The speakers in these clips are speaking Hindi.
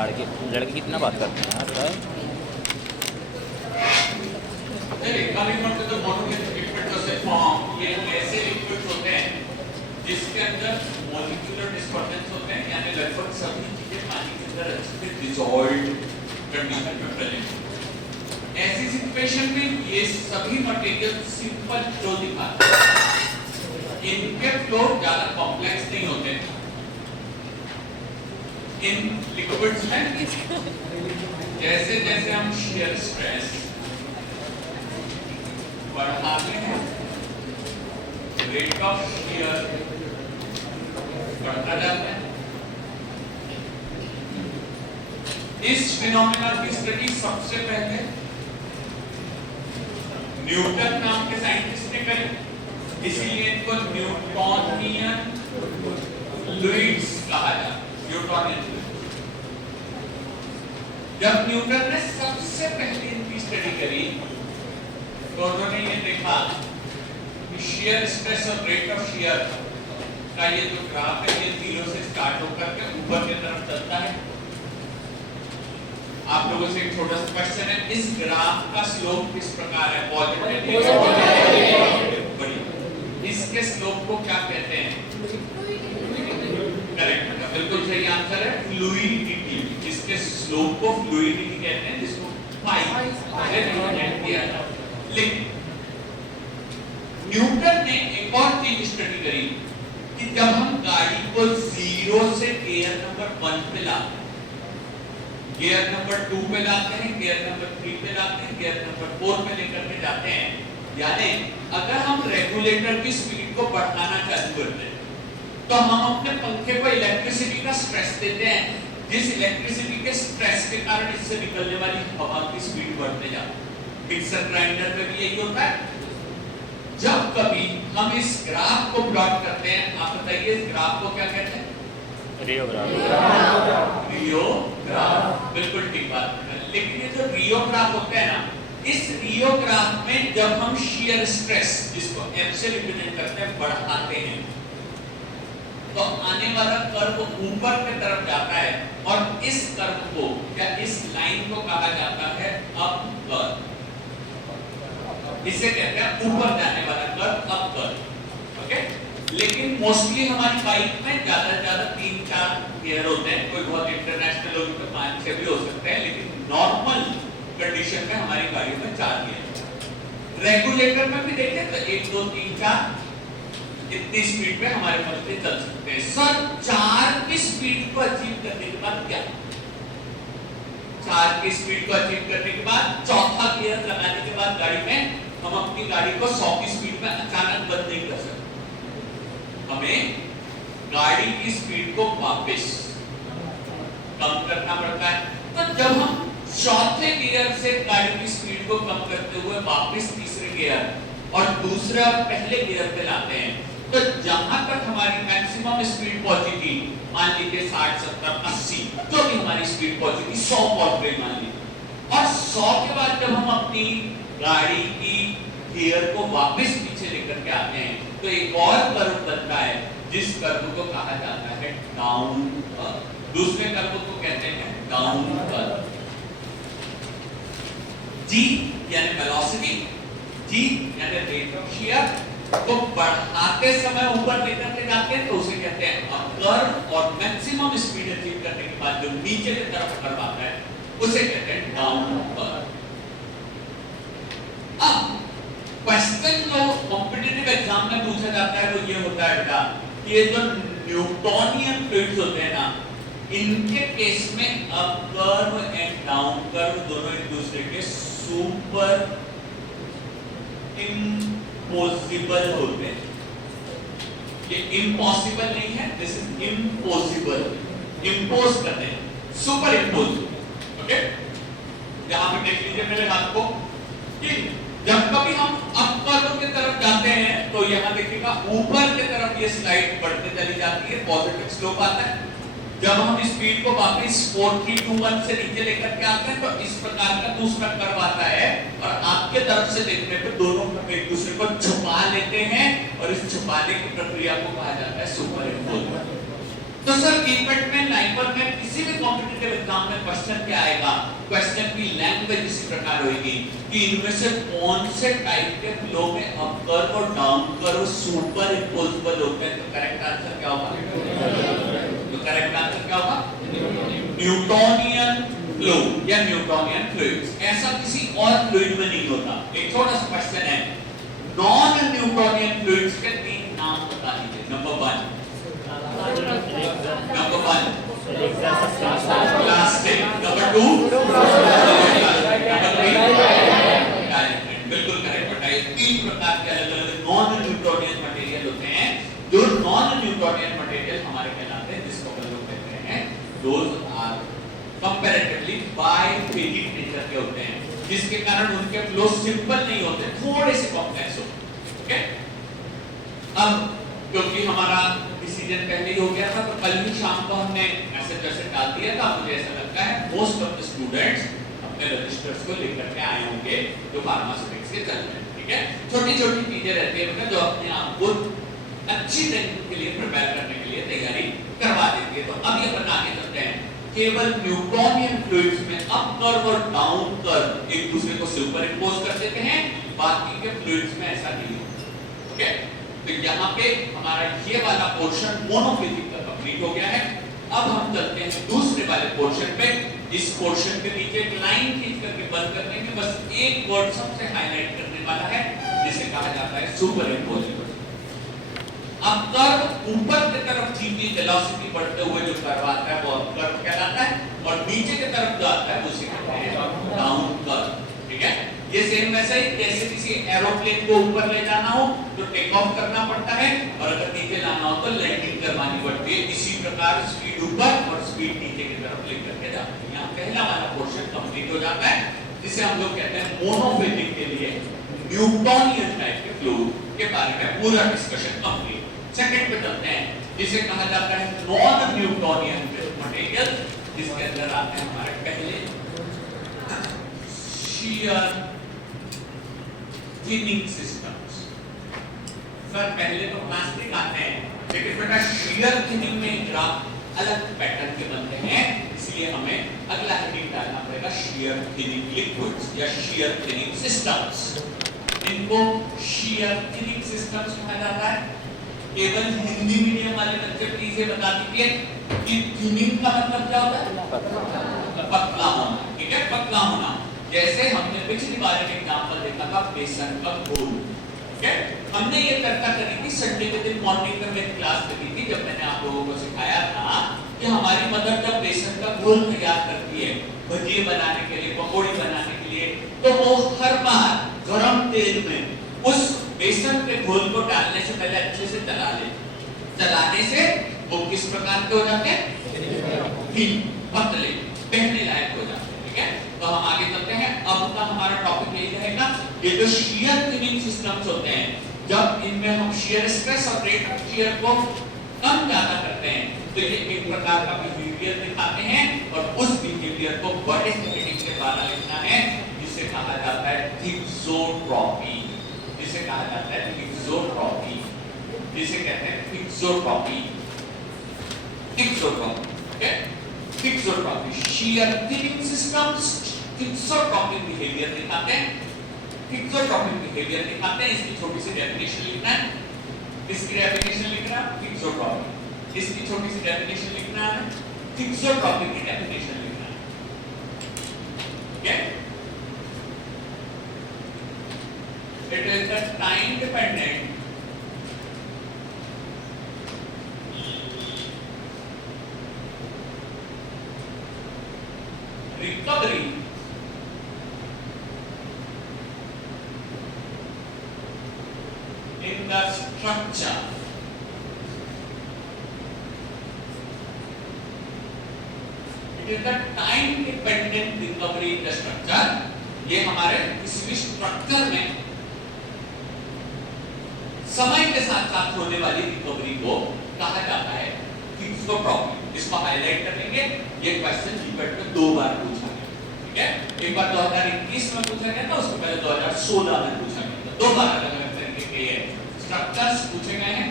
लड़के कितना बात करते हैं यार भाई। ये ऐसे लिक्विड्स होते हैं जिसके अंदर मॉलिक्यूलर डिस्पर्जेंस होते हैं, यानी लगभग सभी चीजें पानी के अंदर अच्छे से डिसॉल्व्ड कंडीशन में प्रेजेंट हैं। ऐसी सिचुएशन में ये सभी मटेरियल सिंपल फ्लो दिखाते हैं, इनके फ्लो ज्यादा कॉम्प्लेक्स नहीं होते। इन लिक्विड्स में जैसे जैसे हम शियर स्ट्रेस बढ़ाते हैं, रेट ऑफ शियर बढ़ता जाता है। इस फिनोमेना की स्टडी सबसे पहले न्यूटन नाम के साइंटिस्ट ने करी, इसीलिए इनको न्यूटोनियन फ्लूइड्स कहा जाता है। न्यूटोनियन फ्लूइड्स, जब न्यूटन ने सबसे पहले इनकी स्टडी करी तो उन्होंने ये देखा कि शियर स्ट्रेस और रेट ऑफ शियर का ये जो ग्राफ है ये 0 से स्टार्ट होकर के ऊपर की तरफ चलता है। आप लोगों से एक छोटा सा क्वेश्चन है, इस ग्राफ का स्लोप किस प्रकार है? पॉजिटिव बढ़िया। इसके स्लोप को क्या कहते हैं? करेक्ट, बिल्कुल सही आंसर है फ्लूइडिटी। इसके स्लोप को फ्लूइडिटी कहते हैं, जिसको पाई से रिप्रेजेंट किया जाता है। लेकिन न्यूटन ने एक और चीज स्टडी करी कि जब हम गाड़ी को 0 से गियर नंबर 1 पे लाते हैं, गियर नंबर 2 पे लाते हैं, गियर नंबर 3 पे लाते हैं, गियर नंबर 4 पे लेकर के जाते हैं, यानी अगर हम रेगुलेटर की स्पीड को बढ़ाना चालू करते हैं तो हम अपने पंखे को इलेक्ट्रिसिटी का स्ट्रेस देते हैं, जिस इलेक्ट्रिसिटी के स्ट्रेस के कारण इससे निकलने वाली हवा की स्पीड बढ़ते जाती है। मिक्सर ग्राइंडर में भी यही होता है। जब कभी हम इस ग्राफ को प्लॉट करते हैं, आप बताइए इस ग्राफ को क्या कहते हैं? रियोग्राफ। रियोग्राफ, बिल्कुल ठीक बात है। लेकिन ये जो रियोग्राफ होते हैं ना, इस रियोग्राफ में जब हम शियर स्ट्रेस, जिसको एफ से रिप्रेजेंट करते हैं, बढ़ाते हैं तो आने वाला कर्व ऊपर की तरफ जाता है, और इस कर्व को या इस लाइन को कहा जाता है अप कर्व। इसे कहते हैं ऊपर जाने वाला कर्व, अप कर्व। ओके, लेकिन मोस्टली हमारी बाइक में ज्यादा से ज्यादा 3-4 गियर होते हैं, कोई बहुत इंटरनेशनल होगी तो 5-6 भी हो सकते हैं, लेकिन नॉर्मल कंडीशन में हमारी गाड़ियों में 4 गियर। रेगुलेटर में भी देखें तो 1 2 3 4 इतनी स्पीड में हमारे बच्चे चल सकते हैं। सर 4 की स्पीड को अचीव करने के बाद क्या? 4 की स्पीड को अचीव करने के बाद चौथा गियर लगाने के बाद गाड़ी में हम अपनी गाड़ी को 100 की स्पीड में अचानक बंद नहीं कर सकते। हमें गाड़ी की स्पीड को वापस कम करना पड़ता है। तो जब हम चौथे गियर से गाड़ी की स्पीड को कम करते हुए वापस तीसरे गियर और दूसरे और पहले गियर पे लाते हैं, तो जहां तक हमारी मैक्सिमम स्पीड पहुंची थी, मान लीजिए 60 70 80 जो भी हमारी स्पीड पहुंची थी, 100 पहुंच गई मान लीजिए, और 100 के बाद जब हम अपनी गाड़ी की गियर को वापस पीछे लेकर के आते हैं तो एक और कर्व बनता है, जिस कर्व को कहा जाता है डाउन कर्व। दूसरे कर्व को कहते हैं डाउन कर्व। जी यानी वेलोसिटी, जी यानी रेट ऑफ शियर को बढ़ाते समय ऊपर लेकर के जाते हैं तो उसे कहते हैं अप कर्व, और मैक्सिमम स्पीड अचीव करने के बाद जो नीचे की तरफ कर्व आता है उसे कहते हैं डाउन कर्व। अब क्वेश्चन जो कॉम्पिटिटिव एग्जाम में पूछा जाता है वो ये होता है बेटा कि ये जो न्यूटोनियन फ्लूइड्स होते हैं ना, इनके केस में up curve and down curve दोनों एक दूसरे के सुपर इम्पॉसिबल होते हैं। ये इम्पॉसिबल नहीं है, दिस इज इम्पॉसिबल। इम्पोज करते हैं, सुपर इम्पोज। ओके, यहां पे देख लीजिए मेरे हाथ को कि जब कभी हम अप कर्व की तरफ जाते हैं तो यहां देखिएगा ऊपर की तरफ ये स्लाइड बढ़ते चली जाती है, पॉजिटिव स्लोप आता है। जब हम स्पीड को वापस 4321 से नीचे लेकर के आते हैं तो इस प्रकार का दूसरा कर्व आता है, और आपके तरफ से देखने पे दोनों एक दूसरे को छुपा लेते हैं, और इस छुपाने की प्रक्रिया को कहा जाता है सुपर इम्पोज। तो सर कीपैड में नाइपर में किसी भी कॉम्पिटिटिव एग्जाम में क्वेश्चन क्या आएगा, क्वेश्चन की लैंग्वेज इसी प्रकार होगी कि इनमें से कौन से टाइप के फ्लो में अप कर्व और डाउन कर्व सुपर इम्पोजिबल होते हैं। तो करेक्ट आंसर क्या होगा? न्यूटोनियन फ्लो या न्यूटोनियन फ्लूइड्स। ऐसा किसी और फ्लूइड में नहीं होता। एक छोटा सा क्वेश्चन है, नॉन न्यूटोनियन फ्लूइड्स के 3 नाम बता दीजिए। नंबर 1 प्लास्टिक, नंबर 2 बिल्कुल करेक्ट बताइए। 3 प्रकार के अलग अलग नॉन न्यूटोनियन मटेरियल होते हैं। जो नॉन न्यूटोनियन मटेरियल हमारे कहलाते हैं, जिसको हम लोग कहते हैं दोज आर कंपैरेटिवली बाइफेजिक नेचर के होते हैं, जिसके कारण उनके फ्लो सिंपल नहीं होते, थोड़े से कॉम्प्लेक्स होते हैं। ओके, अब क्योंकि हमारा डिसीजन पहले ही हो गया था, तो कल ही शाम को हमने मैसेज डाल दिया था। मुझे ऐसा लगता है मोस्ट ऑफ द स्टूडेंट्स अपने रजिस्टर्स को लेकर के आए होंगे जो फार्मास्यूटिक्स के चल रहे हैं। ठीक है, छोटी छोटी चीजें रहती है जो अपने आप को अच्छी तरीके के लिए प्रिपेयर करने के लिए तैयारी करवा देती है। तो अब ये बता के चलते हैं, केवल न्यूटोनियन फ्लूइड्स में अप कर्व और डाउन कर्व एक दूसरे को सुपर इंपोज कर देते हैं, बाकी के फ्लूइड्स में ऐसा नहीं होता। ओके, तो यहाँ पे हमारा ये वाला पोर्शन मोनोफेजिक का कंप्लीट हो गया है। अब हम चलते हैं दूसरे वाले पोर्शन पे। इस पोर्शन के नीचे एक लाइन खींच करके बंद कर देंगे, बस एक वर्ड सबसे हाईलाइट करने वाला है, जिसे कहा जाता है सुपर इंपोजिबल। अब कर्व ऊपर की तरफ जीती वेलोसिटी बढ़ते हुए जो कर्व आता है वो कर्व कहलाता है, और नीचे की तरफ जो आता है उसे कहते हैं डाउन कर्व। ठीक है, ये सेम वैसे ही जैसे किसी एरोप्लेन को ऊपर ले जाना हो तो टेक ऑफ करना पड़ता है, और अगर नीचे लाना हो तो लैंडिंग करवानी पड़ती है। इसी प्रकार स्पीड ऊपर और स्पीड नीचे की तरफ लेकर के जाती है। यहाँ पहला वाला पोर्शन कंप्लीट हो जाता है, जिसे हम लोग कहते हैं मोनोफेजिक के लिए न्यूटोनियन टाइप के फ्लूइड के बारे में पूरा डिस्कशन कंप्लीट। सेकंड पे चलते हैं, जिसे कहा जाता है नॉन न्यूटोनियन मटेरियल, जिसके अंदर आते हैं हमारे पहले shear thinning systems। सर पहले तो प्लास्टिक आते हैं, लेकिन बेटा shear thinning में ग्राफ अलग पैटर्न के बनते हैं, इसलिए हमें अगला हेडिंग डालना पड़ेगा shear thinning liquids या shear thinning systems। इनको shear thinning systems कहा जाता है। केवल हिंदी मीडियम वाले बच्चे प्लीज ये बता दीजिए कि थिनिंग का मतलब क्या होता है? पतला होना। ठीक है, पतला होना। जैसे हमने पिछली बार एक एग्जांपल देखा था बेसन का घोल। ठीक है, हमने ये चर्चा करी थी संडे के दिन मॉर्निंग में मेरी क्लास लगी थी, जब मैंने आप लोगों को सिखाया था कि हमारी मदर जब बेसन का घोल तैयार करती है भजिए बनाने के लिए, पकौड़ी बनाने के लिए, तो वो हर बार गरम तेल में उस बेसन के घोल को डालने से पहले अच्छे से चला ले। चलाने से वो किस प्रकार के हो जाते हैं? पतले, पहनने लायक हो जाते हैं। ठीक है, तो हम आगे चलते हैं। अब का हमारा टॉपिक यही रहेगा, ये जो shear thinning systems होते हैं, जब इनमें हम shear stress और rate of shear को कम ज्यादा करते हैं, तो ये एक प्रकार का बिहेवियर दिखाते हैं, और उस बिहेवियर को बड़े हेडिंग के द्वारा लिखना है, जिसे कहा जाता है थिक्सोट्रॉपी। जिसे कहा जाता है थिक्सोट्रॉपी, जिसे कहते हैं thixotropy. Thixotropy, okay, thixotropy shear thinning systems thixotropic behaviour दिखाते हैं। थिक्सोट्रॉपिक बिहेवियर दिखाते हैं। इसकी छोटी सी डेफिनेशन लिखना है। इसकी डेफिनेशन लिखना है थिक्सोट्रॉपी। इसकी छोटी सी डेफिनेशन लिखना है, थिक्सोट्रॉपी की डेफिनेशन लिखना है। Okay, it is the time dependent recovery in the structure it is the time dependent recovery in the structure। ये हमारे किसी भी स्ट्रक्चर में समय के साथ साथ होने वाली रिकवरी को कहा जाता है थिक्सोट्रॉपी। इसको हाईलाइट कर लेंगे। ये क्वेश्चन जीपीएट में 2 बार पूछा गया। ठीक है, एक बार 2021 में पूछा गया था, उसके पहले 2016 में पूछा गया था। 2 बार अलग अलग तरीके के ये स्ट्रक्चर्स पूछे गए हैं।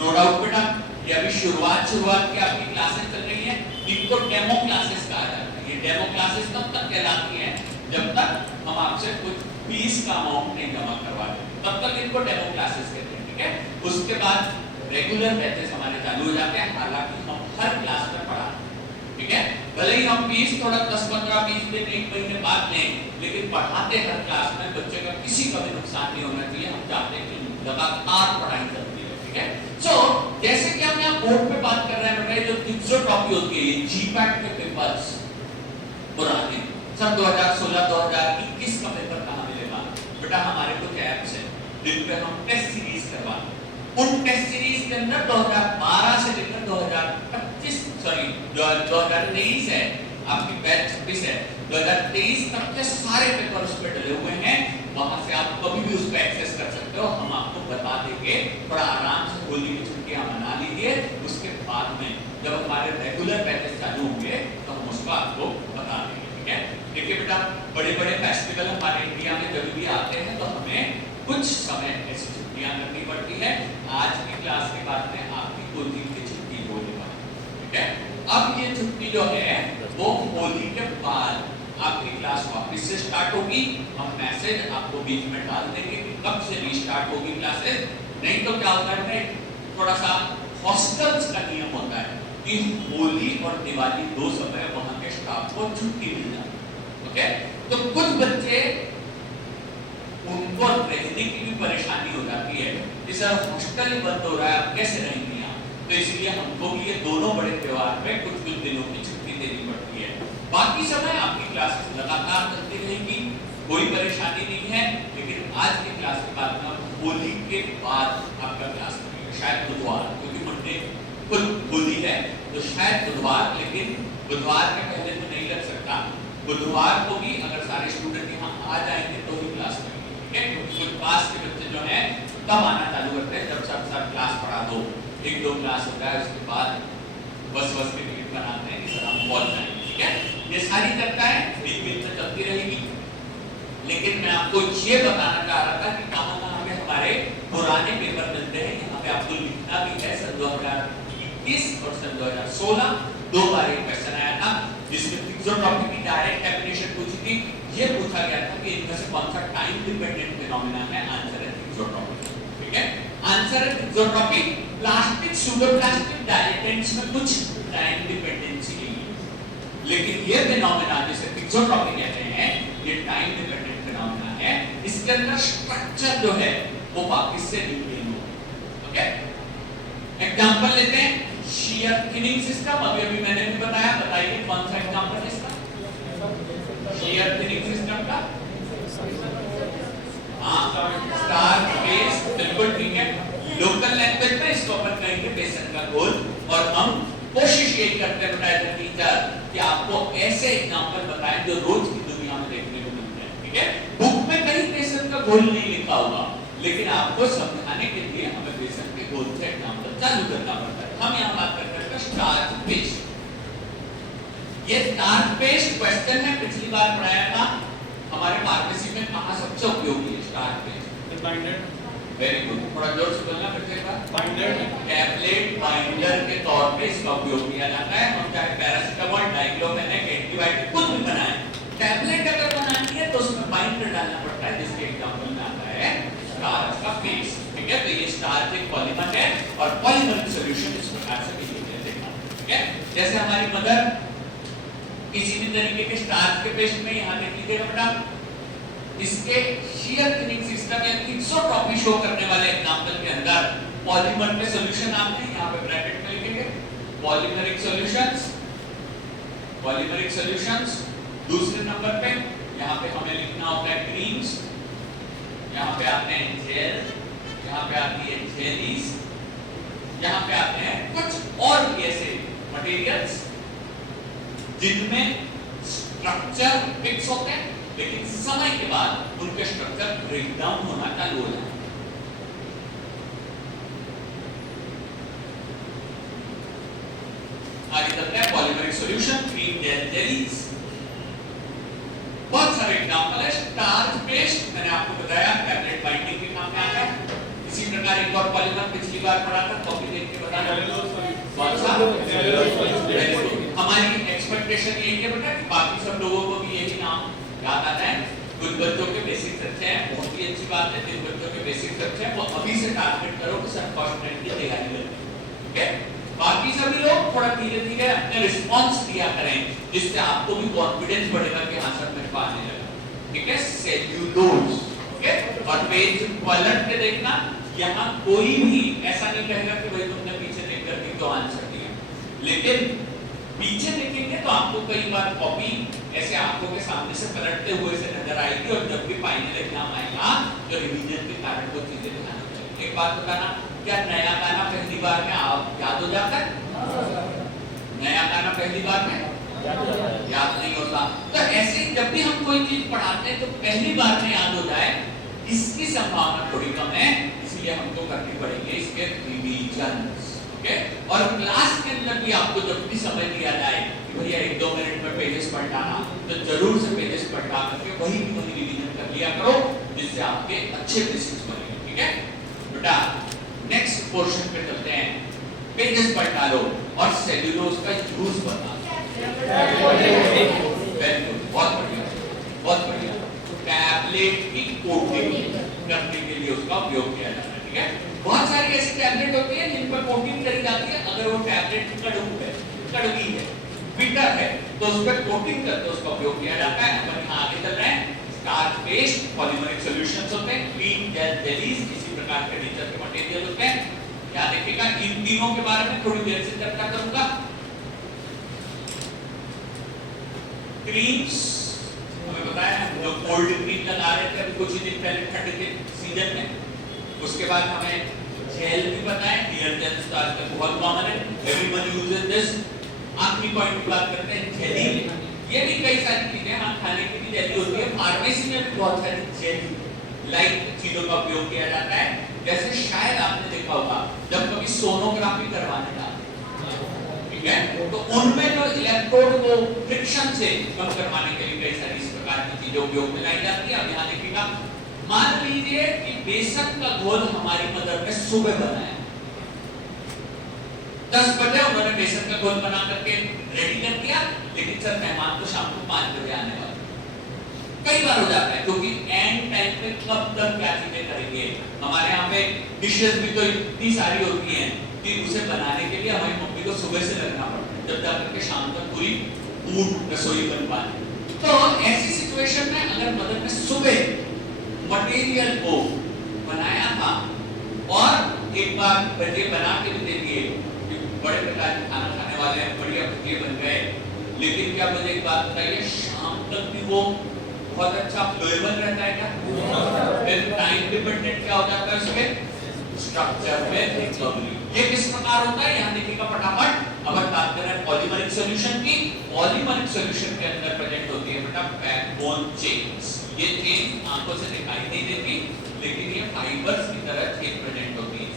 नो डाउट बेटा, ये अभी शुरुआत की आपकी क्लासेस चल रही है, इनको डेमो क्लासेस कहा जाता है। ये डेमो क्लासेस तब तक कहलाती हैं जब तक हम आपसे कुछ फीस का अमाउंट नहीं जमा करवाते, तब तक इनको डेमो क्लासेस कहते हैं, ठीक है। उसके बाद रेगुलर बैचेस हमारे चालू हो जाते हैं, हालांकि हम हर क्लास में पढ़ाते हैं, ठीक है। भले ही हम फीस थोड़ा 10, 15, 20 दिन, एक महीने बाद लें, लेकिन पढ़ाते हर क्लास में, बच्चे का किसी का भी नुकसान नहीं होना चाहिए। हम चाहते हैं कि लगातार पढ़ाई चलती है, ठीक है। सो जैसे कि हम यहाँ बोर्ड पे बात कर रहे हैं बेटा, जो थिक्सोटॉपी होती है, ये जीपैट के पेपर्स पुराने सन 2016, 2021 का पेपर कहाँ मिलेगा बेटा? हमारे कुछ ऐप्स हैं जिन पे हम टेस्ट सीरीज करवाते हैं। उन टेस्ट सीरीज के अंदर 2012 से लेकर 2025, सॉरी 2023 है, आपकी बैच 26 है, 2023 तक के सारे पेपर उस पे डले हुए हैं। वहां से आप कभी भी उस पे एक्सेस कर सकते हो, हम आपको बता देंगे। थोड़ा आराम से होली की छुट्टियां मना लीजिए, उसके बाद में जब हमारे रेगुलर बैचेस चालू होंगे तो हम उसको आपको बता देंगे, ठीक है। देखिए बेटा, बड़े बड़े फेस्टिवल हमारे इंडिया में जब भी आते हैं तो हमें कुछ समय ऐसी छुट्टियां करनी पड़ती है। आज की क्लास के बाद में आपकी 2 दिन की छुट्टी होने वाली है, ठीक है। अब ये छुट्टी जो है वो होली के बाद आपकी क्लास वापस से स्टार्ट होगी। हम मैसेज आपको बीच में डाल देंगे कि कब से रीस्टार्ट होगी क्लासेस। नहीं तो क्या होता है, थोड़ा सा हॉस्टल्स का नियम होता है कि होली और दिवाली 2 समय वहां के स्टाफ को छुट्टी मिल जाती है, ओके। तो कुछ बच्चे, उनको रहने की भी परेशानी हो जाती है कि सर हॉस्टल बंद हो रहा है, अब कैसे रहेंगे यहाँ। तो इसलिए हमको भी ये दोनों बड़े त्योहार में कुछ दिनों की छुट्टी देनी पड़ती है। बाकी समय आपकी क्लासेस लगातार चलती रहेगी, कोई परेशानी नहीं है। लेकिन आज की क्लास के बाद में होली के बाद आपका क्लास करेंगे, शायद बुधवार, क्योंकि मंडे खुद होली है तो शायद बुधवार, लेकिन बुधवार के पहले तो नहीं लग सकता। बुधवार को भी अगर सारे स्टूडेंट यहाँ आ जाएंगे तो ही क्लास करेंगे, ठीक है। क्योंकि कुछ पास के बच्चे जो है तब आना चालू करते हैं जब सब क्लास पढ़ा दो, 1-2 क्लास होता है, उसके बाद बस के टिकट बनाते हैं कि सर हम पहुंच जाएंगे, ठीक है। ये सारी चर्चाएं बीच-बीच में चलती रहेगी, लेकिन मैं आपको ये बताना चाह रहा था कि कहाँ हमें हमारे पुराने पेपर मिलते हैं। यहाँ पे आपको लिखना भी है, सन 2021 और सन 2016 2 बार एक क्वेश्चन आया था जिसमें थिक्सोटॉपी की डायरेक्ट डेफिनेशन पूछी थी। ये पूछा गया था कि इनमें से कौन सा टाइम डिपेंडेंट फिनोमेना है। आंसर है थिक्सोटॉपी, ठीक है। आंसर है थिक्सोटॉपी। प्लास्टिक, सुडोप्लास्टिक डायलेटेंट्स में कुछ टाइम डिपेंडेंसी नहीं है, लेकिन ये फिनोमेना जिसे थिक्सोटॉपी कहते हैं, ये टाइम डिपेंडेंट फिनोमेना है। इसके अंदर स्ट्रक्चर जो है वो बाकी से डिफरेंट है, ओके। एग्जांपल लेते हैं, शियर थिनिंग सिस्टम। अभी मैंने भी बताया, बताइए कौन सा एग्जांपल है इसका? शियर थिनिंग सिस्टम का स्टार बेस, बिल्कुल ठीक है। लोकल लैंग्वेज में इसको अपन कहेंगे बेसन का घोल। और हम कोशिश यही करते हैं बेटा टीचर कि आपको ऐसे एग्जांपल बताएं जो रोज की दुनिया में देखने को मिलते हैं, ठीक है। बुक में कहीं बेसन का घोल नहीं लिखा होगा, लेकिन आपको समझाने के लिए हमें बेसन के घोल से एग्जांपल चालू करना पड़ता है। हम यहाँ बात करते हैं स्टार्च पेस्ट। ये स्टार्च पेस्ट क्वेश्चन है, पिछली बार पढ़ाया था हमारे फार्मेसी में, कहाँ सबसे उपयोगी है स्टार्च पेस्ट? वेरी गुड, थोड़ा जोर से बोलना फिर से एक बार। बाइंडर, टैबलेट बाइंडर के तौर पे इसका उपयोग किया जाता है। हम चाहे पैरासिटामोल, डाइक्लोफेनेक, एंटीबायोटिक कुछ भी बनाएं, टैबलेट अगर बनानी है तो उसमें बाइंडर डालना पड़ता है, जिसके एग्जांपल में आता है स्टार्च का पेस्ट, ठीक है। तो ये स्टार्च एक पॉलीमर है और पॉलीमरिक सॉल्यूशन इस प्रकार से बिहेव करता है, ठीक है। जैसे हमारी मदर किसी भी तरीके के स्टार्च के पेस्ट में, यहाँ देख लीजिएगा बेटा, इसके शियर थिनिंग सिस्टम या थिक्सोटॉपी शो करने वाले एग्जांपल के अंदर पॉलीमर के सॉल्यूशन आपने यहाँ पे ब्रैकेट में लिखेंगे, पॉलीमरिक सॉल्यूशंस, पॉलीमरिक सॉल्यूशंस। दूसरे नंबर पे यहाँ पे हमें लिखना होता है क्रीम्स, यहाँ पे आते हैं जेल, यहाँ पे आती है जेलीज, यहाँ पे आते हैं कुछ और भी ऐसे मटेरियल्स जिनमें स्ट्रक्चर फिक्स होते हैं, लेकिन समय के बाद उनके स्ट्रक्चर ब्रेक डाउन होना चालू हो जाता है। आगे चलते हैं, polymeric solution, cream, gel, jellies. बहुत सारे एग्जांपल है। स्टार्च पेस्ट मैंने आपको बताया टैबलेट बाइंडिंग के काम में आता है। इसी प्रकार एक और पॉलीमर पिछली बार पढ़ा था, कॉपी देख के बता कौन सा? हमारी एक्सपेक्टेशन यही है बेटा कि बाकी सब लोगों को भी यही नाम याद आता है। कुछ बच्चों के बेसिक्स अच्छे हैं, बहुत ही अच्छी बात है। जिन बच्चों के बेसिक्स अच्छे हैं वो अभी से टारगेट करो कि सर कॉन्फिडेंट की तैयारी करें, ठीक है? बाकी सभी लोग थोड़ा धीरे-धीरे अपने रिस्पांस दिया करें, जिससे आपको भी कॉन्फिडेंस बढ़ेगा कि हाँ सर मेरे को आने लगा, ठीक है? Cellulose, okay? और पेज पलट के देखना, यहाँ कोई भी ऐसा नहीं कहेगा कि भाई तुमने पीछे देख करके क्यों आंसर दिया, लेकिन पीछे देखेंगे तो आपको कई बार कॉपी ऐसे आंखों के सामने से पलटते हुए से नजर आएगी, और जब भी फाइनल एग्जाम आएगा तो रिवीजन के कारण वो चीजें ध्यान रखेंगे। एक बात बताना, क्या नया गाना पहली बार में आप याद हो जाता है? नया गाना पहली बार में याद नहीं होता। तो ऐसे जब भी हम कोई चीज पढ़ाते हैं तो पहली बार में याद हो जाए, इसकी संभावना थोड़ी कम है, इसलिए हमको करनी पड़ेगी इसके रिवीजन, ओके? और क्लास के अंदर भी आपको जब भी समय दिया जाए कि भैया 1-2 मिनट में पेजेस पलटाना, तो जरूर से पेजेस पलटा करके वही रिवीजन कर लिया करो, जिससे आपके अच्छे बेसिक्स बनेंगे, ठीक है बेटा? नेक्स्ट पोर्शन पे चलते हैं। पेजेस पलटा लो और सेल्यूलोज का यूज बता। वेरी गुड, बहुत बढ़िया, बहुत बढ़िया। टैबलेट की कोटिंग करने के लिए उसका उपयोग किया जाता है, ठीक है? बहुत सारी ऐसी टैबलेट होती है जिन पर कोटिंग करी जाती है। अगर वो टैबलेट कड़वी है, बिटर है, तो उस पर कोटिंग करके उसका उपयोग किया जाता है। अपन यहाँ आगे चल रहे हैं। स्टार्च बेस्ड पॉलीमरिक सॉल्यूशंस होते हैं, क्रीम, जेल, जेलीज, इसी प्रकार के नेचर के मटेरियल होते हैं। याद रखिएगा, इन तीनों के बारे में थोड़ी देर से चर्चा करूंगा। क्रीम्स हमें बताया है, जो कोल्ड क्रीम लगा रहे थे अभी कुछ ही दिन पहले ठंड के सीजन में। उसके बाद हमें जेल भी बताया, हेयर जेल तो आजकल बहुत कॉमन है, एवरीवन यूजेस दिस। आखिरी पॉइंट की बात करते हैं, जेली। ये भी कई सारी चीजें, हम खाने की भी जेली होती है, फार्मेसी में भी बहुत सारी जेली लाइक चीजों का उपयोग किया जाता है। जैसे शायद आपने देखा होगा जब कभी सोनोग्राफी करवाने जाते हैं, ठीक है, तो उनमें जो इलेक्ट्रोड को फ्रिक्शन से कम करवाने के लिए कई सारी इस प्रकार की चीजें उपयोग में लाई जाती है। अब यहाँ देखिएगा, मान लीजिए कि बेसन का घोल हमारी मदर ने सुबह बनाया, 10 बजे उन्होंने बेसन का घोल बना करके रेडी कर दिया, लेकिन सर मेहमान तो शाम को 5 बजे आने वाले। कई बार हो जाता है, क्योंकि एंड टाइम पे कब तक क्या चीजें करेंगे। हमारे यहाँ पे डिशेस भी तो इतनी सारी होती हैं कि उसे बनाने के लिए हमारी मम्मी को सुबह से लगना पड़ता है, जब तक के शाम तक पूरी फूड रसोई बन पाए। तो ऐसी सिचुएशन में अगर मदर ने सुबह मटेरियल को बनाया था और एक बार भजिए बना के भी दे दिए, बड़े प्रकार के खाना खाने वाले हैं, बढ़िया भजिए बन गए, लेकिन क्या मुझे एक बात बताइए, शाम तक भी वो बहुत अच्छा फ्लेवर रहता है क्या? फिर टाइम डिपेंडेंट क्या हो जाता है उसके स्ट्रक्चर में रिकवरी। ये किस प्रकार होता है यहाँ देखिएगा फटाफट। अब बात कर रहे हैं पॉलीमरिक सॉल्यूशन की। पॉलीमरिक सॉल्यूशन के अंदर प्रेजेंट होती है बेटा बैकबोन चेन्स। ये चेन आंखों से दिखाई नहीं देती, लेकिन ये फाइबर्स की तरह चेन प्रेजेंट होती है।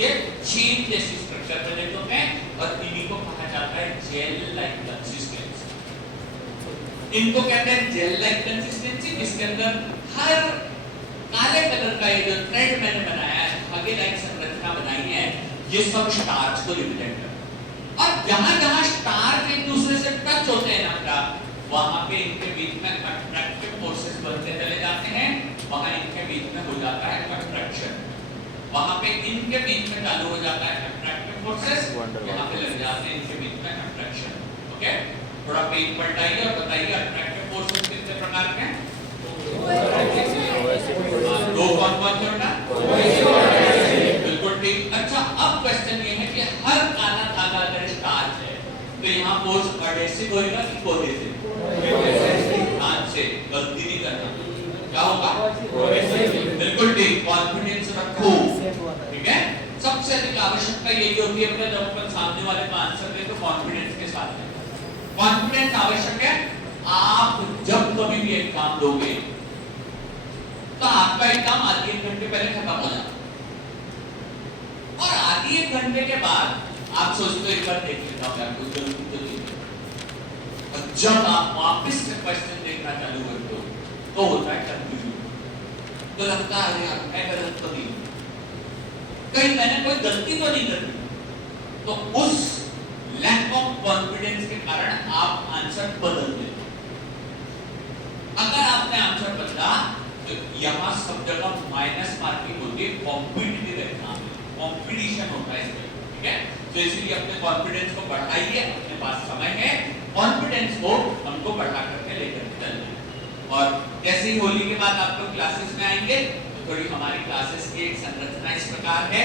ये चेन जैसी स्ट्रक्चर प्रेजेंट होते हैं और इन्हीं को कहा जाता है जेल लाइक कंसिस्टेंसी। इनको कहते हैं जेल लाइक कंसिस्टेंसी, जिसके अंदर हर काले कलर का ये जो थ्रेड मैंने बनाया है, धागे लाइक संरचना बनाई है, ये सब स्टार्च को रिप्रेजेंट करता है। और जहां-जहां स्टार्च एक दूसरे से टच होते हैं ना, वहां पे इनके बीच में अट्रैक्टिव फोर्सेस बनते चले जाते हैं, वहां इनके बीच में हो जाता है अट्रैक्शन। वहां पे इनके बीच में चालू हो जाता है अट्रैक्टिव फोर्सेस, यहां पे लग जाते हैं इनके बीच में अट्रैक्शन। ओके, थोड़ा पेज पलटाइए और बताइए अट्रैक्टिव फोर्सेस कितने प्रकार के हैं? दो कौन-कौन से बेटा? बिल्कुल ठीक। अच्छा, अब क्वेश्चन ये है कि हर काला धागा अगर स्टार्च है तो यहाँ फोर्स एडहेसिव होएगा कि कोहेसिव? ध्यान से, गलती नहीं करना। क्या होगा? बिल्कुल ठीक। कॉन्फिडेंस रखो, ठीक है? सबसे अधिक आवश्यकता यही होती है अपने जब अपन सामने वाले का आंसर दे तो कॉन्फिडेंस के साथ है। कॉन्फिडेंस आवश्यक है। आप जब कभी भी एग्जाम दोगे तो आपका एग्जाम आधी 1 घंटे पहले खत्म हो जाता है, और आधी 1 घंटे के बाद आप सोचते हो एक बार देख लेता हूं यार, कुछ जरूरी तो नहीं है। और जब आप वापस से क्वेश्चन देखना चालू करते हो तो होता है कंफ्यूजन, तो लगता है यार मैं गलत तो नहीं, कहीं मैंने कोई गलती तो नहीं कर दी। तो उस लैक ऑफ कॉन्फिडेंस के कारण आप आंसर बदल देते। अगर आपने आंसर बदला तो यहां सब जगह माइनस मार्किंग होती है, कॉम्पिटिटिव एग्जाम में कॉम्पिटिशन होता है इसमें, ठीक है। तो इसलिए अपने कॉन्फिडेंस को बढ़ाइए, अपने पास समय है, कॉन्फिडेंस को हमको बढ़ा करके लेकर चलना है। और जैसे ही होली के बाद आप लोग क्लासेस में आएंगे तो थोड़ी हमारी क्लासेस की एक संरचना इस प्रकार है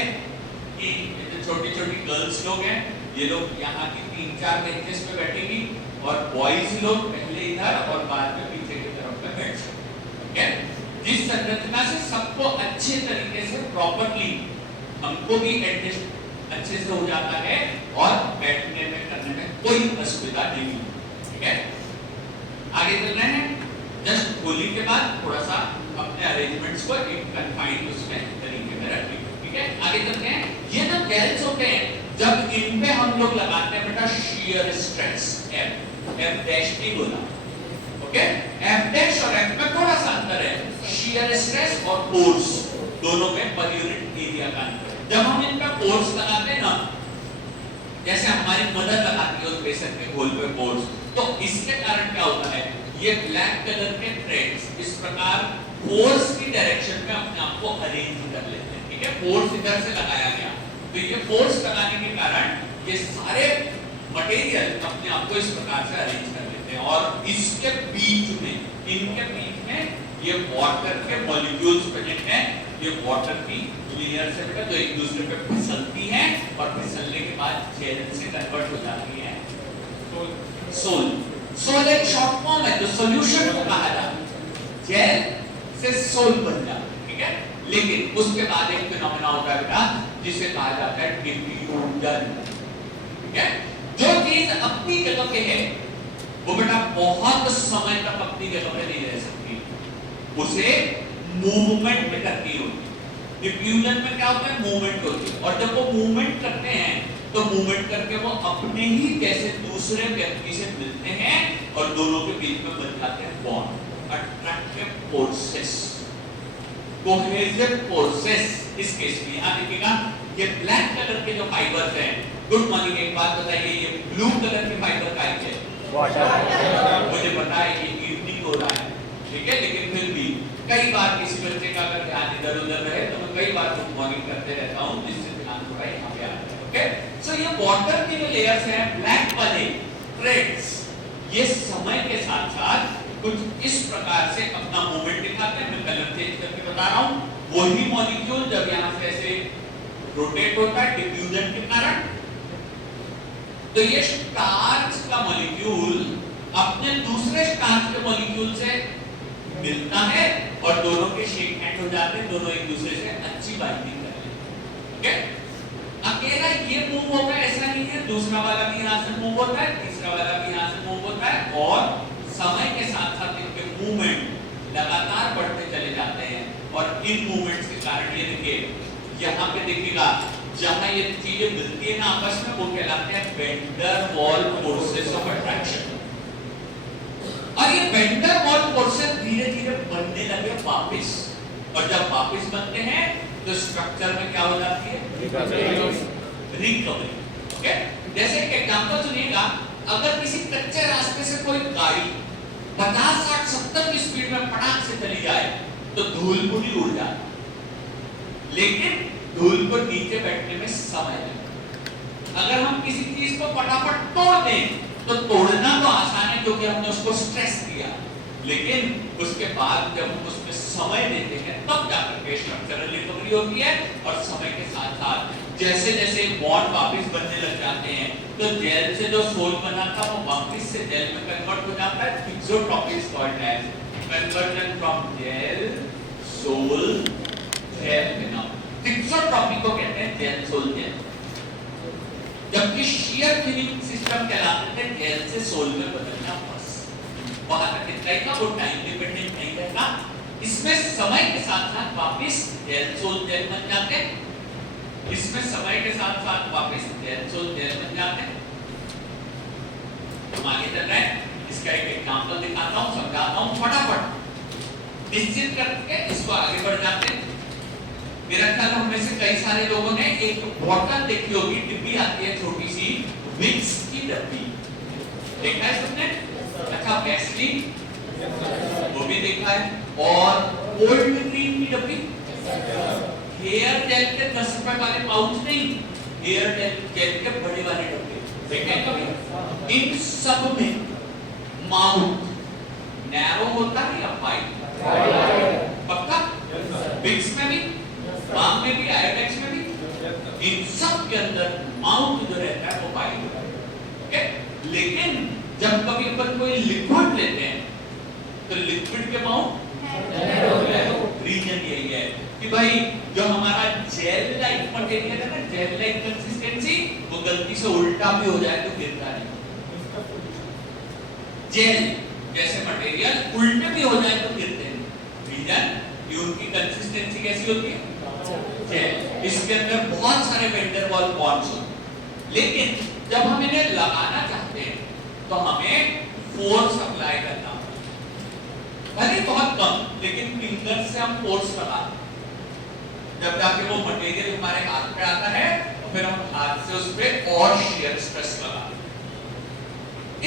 कि जो छोटी-छोटी गर्ल्स लोग हैं, ये लोग यहाँ की 3-4 बेंचेस पे बैठेंगी और बॉयज लोग पहले इधर और बाद में पीछे की तरफ पे बैठ जाएंगे, ठीक है। जिस संरचना से सबको अच्छे तरीके से प्रॉपर्ली हमको भी एडजस्ट अच्छे से हो जाता है और बैठने में करने में कोई असुविधा नहीं होती, ठीक है। आगे चल रहे हैं। जस्ट होली के बाद थोड़ा सा अपने अरेंजमेंट्स को एक कन्फाइंड उसमें तरीके में रखिए, ठीक है। आगे चलते हैं। ये जो जेल्स होते हैं, जब इन पे हम लोग लगाते हैं बेटा शियर स्ट्रेस, एफ डैश नहीं बोला, ओके। एफ डैश और एफ में थोड़ा सा अंतर है, शियर स्ट्रेस और फोर्स दोनों में पर यूनिट एरिया का अंतर। जब हम इन पे फोर्स लगाते हैं ना, जैसे हमारी मदर लगाती है उस बेसन के घोल पे फोर्स, तो इसके कारण क्या होता है, ये ब्लैक कलर के थ्रेड्स इस प्रकार फोर्स की डायरेक्शन में अपने आप को अरेंज कर लेते हैं, ठीक है। फोर्स इधर से लगाया गया, तो ये फोर्स लगाने के कारण ये सारे मटेरियल अपने आप को इस प्रकार से अरेंज कर लेते हैं और इसके बीच में, इनके बीच में ये वाटर के मॉलिक्यूल्स प्रेजेंट हैं। ये वाटर की लेयर से बेटा जो एक दूसरे पे फिसलती हैं और फिसलने के बाद जेल से कन्वर्ट हो जाती हैं सोल। सोल एक शॉर्ट फॉर्म है जो सॉल्यूशन को कहा जाता है, जेल से सोल बन जाता है, ठीक है। लेकिन उसके बाद एक फिनोमेना होता है बेटा जिसे कहा जाता है डिफ्यूजन, ठीक है। जो चीज अपनी जगह पे है वो बेटा बहुत समय तक अपनी जगह पे नहीं रह सकती, उसे मूवमेंट में करनी होती है। डिफ्यूजन में क्या होता है, मूवमेंट होती है, और जब वो मूवमेंट करते हैं तो मूवमेंट करके वो अपने ही जैसे दूसरे व्यक्ति से मिलते हैं और दोनों के बीच में बन जाते हैं bond, attractive forces, cohesive forces. इस केस में यहां देखिएगा ये ब्लैक कलर के जो फाइबर्स हैं, गुड मॉर्निंग, एक बात बताइए, ये ब्लू कलर के फाइबर का है वाटर, मुझे पता है ये इवनिंग हो रहा है, ठीक है, लेकिन फिर भी कई बार किसी बच्चे का अगर ध्यान इधर उधर रहे तो मैं कई बार गुड मॉर्निंग करते रहता हूं, जिससे ध्यान थोड़ा यहाँ पे आता है, ओके। सो ये वाटर की जो लेयर्स हैं, ब्लैक वाले थ्रेड्स, ये समय के साथ साथ कुछ इस प्रकार से अपना मूवमेंट दिखाते हैं। मैं कलर चेंज करके बता रहा हूं। वही मॉलिक्यूल जब यहां से ऐसे रोटेट होता है डिफ्यूजन के कारण, तो ये स्टार्च का मॉलिक्यूल अपने दूसरे स्टार्च के मॉलिक्यूल से मिलता है और दोनों के शेक हैंड हो जाते हैं, दोनों एक दूसरे से अच्छी बाइंडिंग कर लेते हैं, ओके। अकेला ये मूव होगा ऐसा नहीं है, दूसरा वाला भी यहां से मूव होता है, तीसरा वाला भी यहां से मूव होता है, और समय के साथ साथ इनके मूवमेंट लगातार बढ़ते चले जाते हैं। और इन मूवमेंट्स के कारण ये देखिए यहाँ पे देखिएगा, जहां ये चीजें मिलती है ना आपस में, वो कहलाते हैं vendor wall forces of attraction. और ये वेंडर वॉल फोर्सेस धीरे धीरे बनने लगे वापस, और जब वापस बनते हैं तो स्ट्रक्चर में क्या हो जाती है, रिकवरी, ओके। जैसे एक एग्जांपल सुनिएगा, अगर किसी कच्चे रास्ते से कोई गाड़ी 50, 60, 70 की स्पीड में फटाक से चली जाए तो धूल पूरी उड़ जाती, लेकिन धूल को नीचे बैठने में समय लगता। अगर हम किसी चीज को फटाफट तोड़ दें तो तोड़ना तो आसान है क्योंकि हमने उसको स्ट्रेस दिया, लेकिन उसके बाद जब हम उसमें समय देते हैं तब जाकर के स्ट्रक्चरल रिकवरी होती है। और समय के साथ साथ जैसे जैसे बॉन्ड वापस बनने लग जाते हैं तो जेल से जो सोल बना था वो वापस से जेल में कन्वर्ट हो जाता है। Thixotropy is called as conversion from gel sol gel phenomena. Thixotropy को कहते हैं जेल सोल जेल, जबकि शियर फिनिंग सिस्टम कहलाते हैं जेल से सोल में बदलना। बस वहां तक इतना ही था, वो टाइम डिपेंडेंट नहीं रहता। इसमें समय के साथ साथ वापस जेल सोल जेल बन जाते हैं, इसमें समय के साथ साथ वापस जेल सोल जेल बन जाते हैं। हम आगे चल रहे हैं, इसका एक एग्जांपल दिखाता हूं, समझाता हूं फटाफट, निश्चित करके इसको आगे बढ़ जाते हैं। मेरा ख्याल हम में से कई सारे लोगों ने एक बोतल देखी होगी, डिब्बी आती है छोटी सी, विक्स की डब्बी, देखा है सबने? अच्छा, वैसलीन वो भी देखा है, और कोल्ड क्रीम की डब्बी, हेयर जेल के 10 रुपए वाले पाउच नहीं, हेयर जेल के बड़े वाले डब्बे देखे कभी? इन सब में माउथ नैरो होता है या वाइड? पक्का? विक्स में भी, बाम में भी, आयोडेक्स में भी, इन सब के अंदर माउथ जो रहता है वो वाइड होता है। ओके? लेकिन जब कभी अपन कोई लिक्विड लेते हैं तो लिक्विड के माउथ रीजन यही है कि भाई जो हमारा जेल लाइक मटेरियल है ना, जेल लाइक कंसिस्टेंसी, वो गलती से उल्टा भी हो जाए तो गिरता नहीं। जेल जैसे मटेरियल उल्टे भी हो जाए तो गिरते हैं, रीजन कि उनकी कंसिस्टेंसी कैसी होती है, जेल। इसके अंदर बहुत सारे वैन डर वाल्स बॉन्ड्स होते हैं, लेकिन जब हम इन्हें लगाना चाहते हैं तो हमें फोर्स अप्लाई करना होता है, भले बहुत कम, लेकिन फिंगर से हम फोर्स लगाते हैं, जब जाके वो मटेरियल हमारे हाथ पे आता है तो फिर हम हाथ से उस पे और शियर स्ट्रेस लगाते हैं।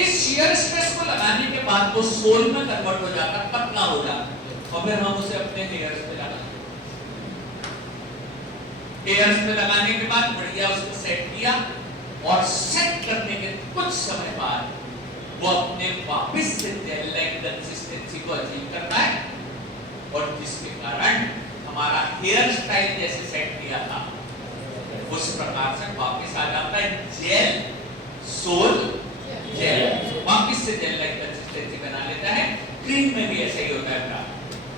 इस शियर स्ट्रेस को लगाने के बाद वो सोल में कन्वर्ट हो जाता है, पतला हो जाता है, और फिर हम उसे अपने हेयर्स पे लगाते हैं। हेयर्स पे लगाने के बाद बढ़िया उसको सेट किया, और सेट करने के कुछ समय बाद वो अपने वापस से जेल लाइक कंसिस्टेंसी को अचीव करता है, और जिसके कारण हमारा हेयर स्टाइल जैसे सेट किया था उस प्रकार से वापस आ जाता है जेल, सोल जेल, वापस से जेल लाइक कंसिस्टेंसी बना लेता है। क्रीम में भी ऐसा ही होता है बेटा,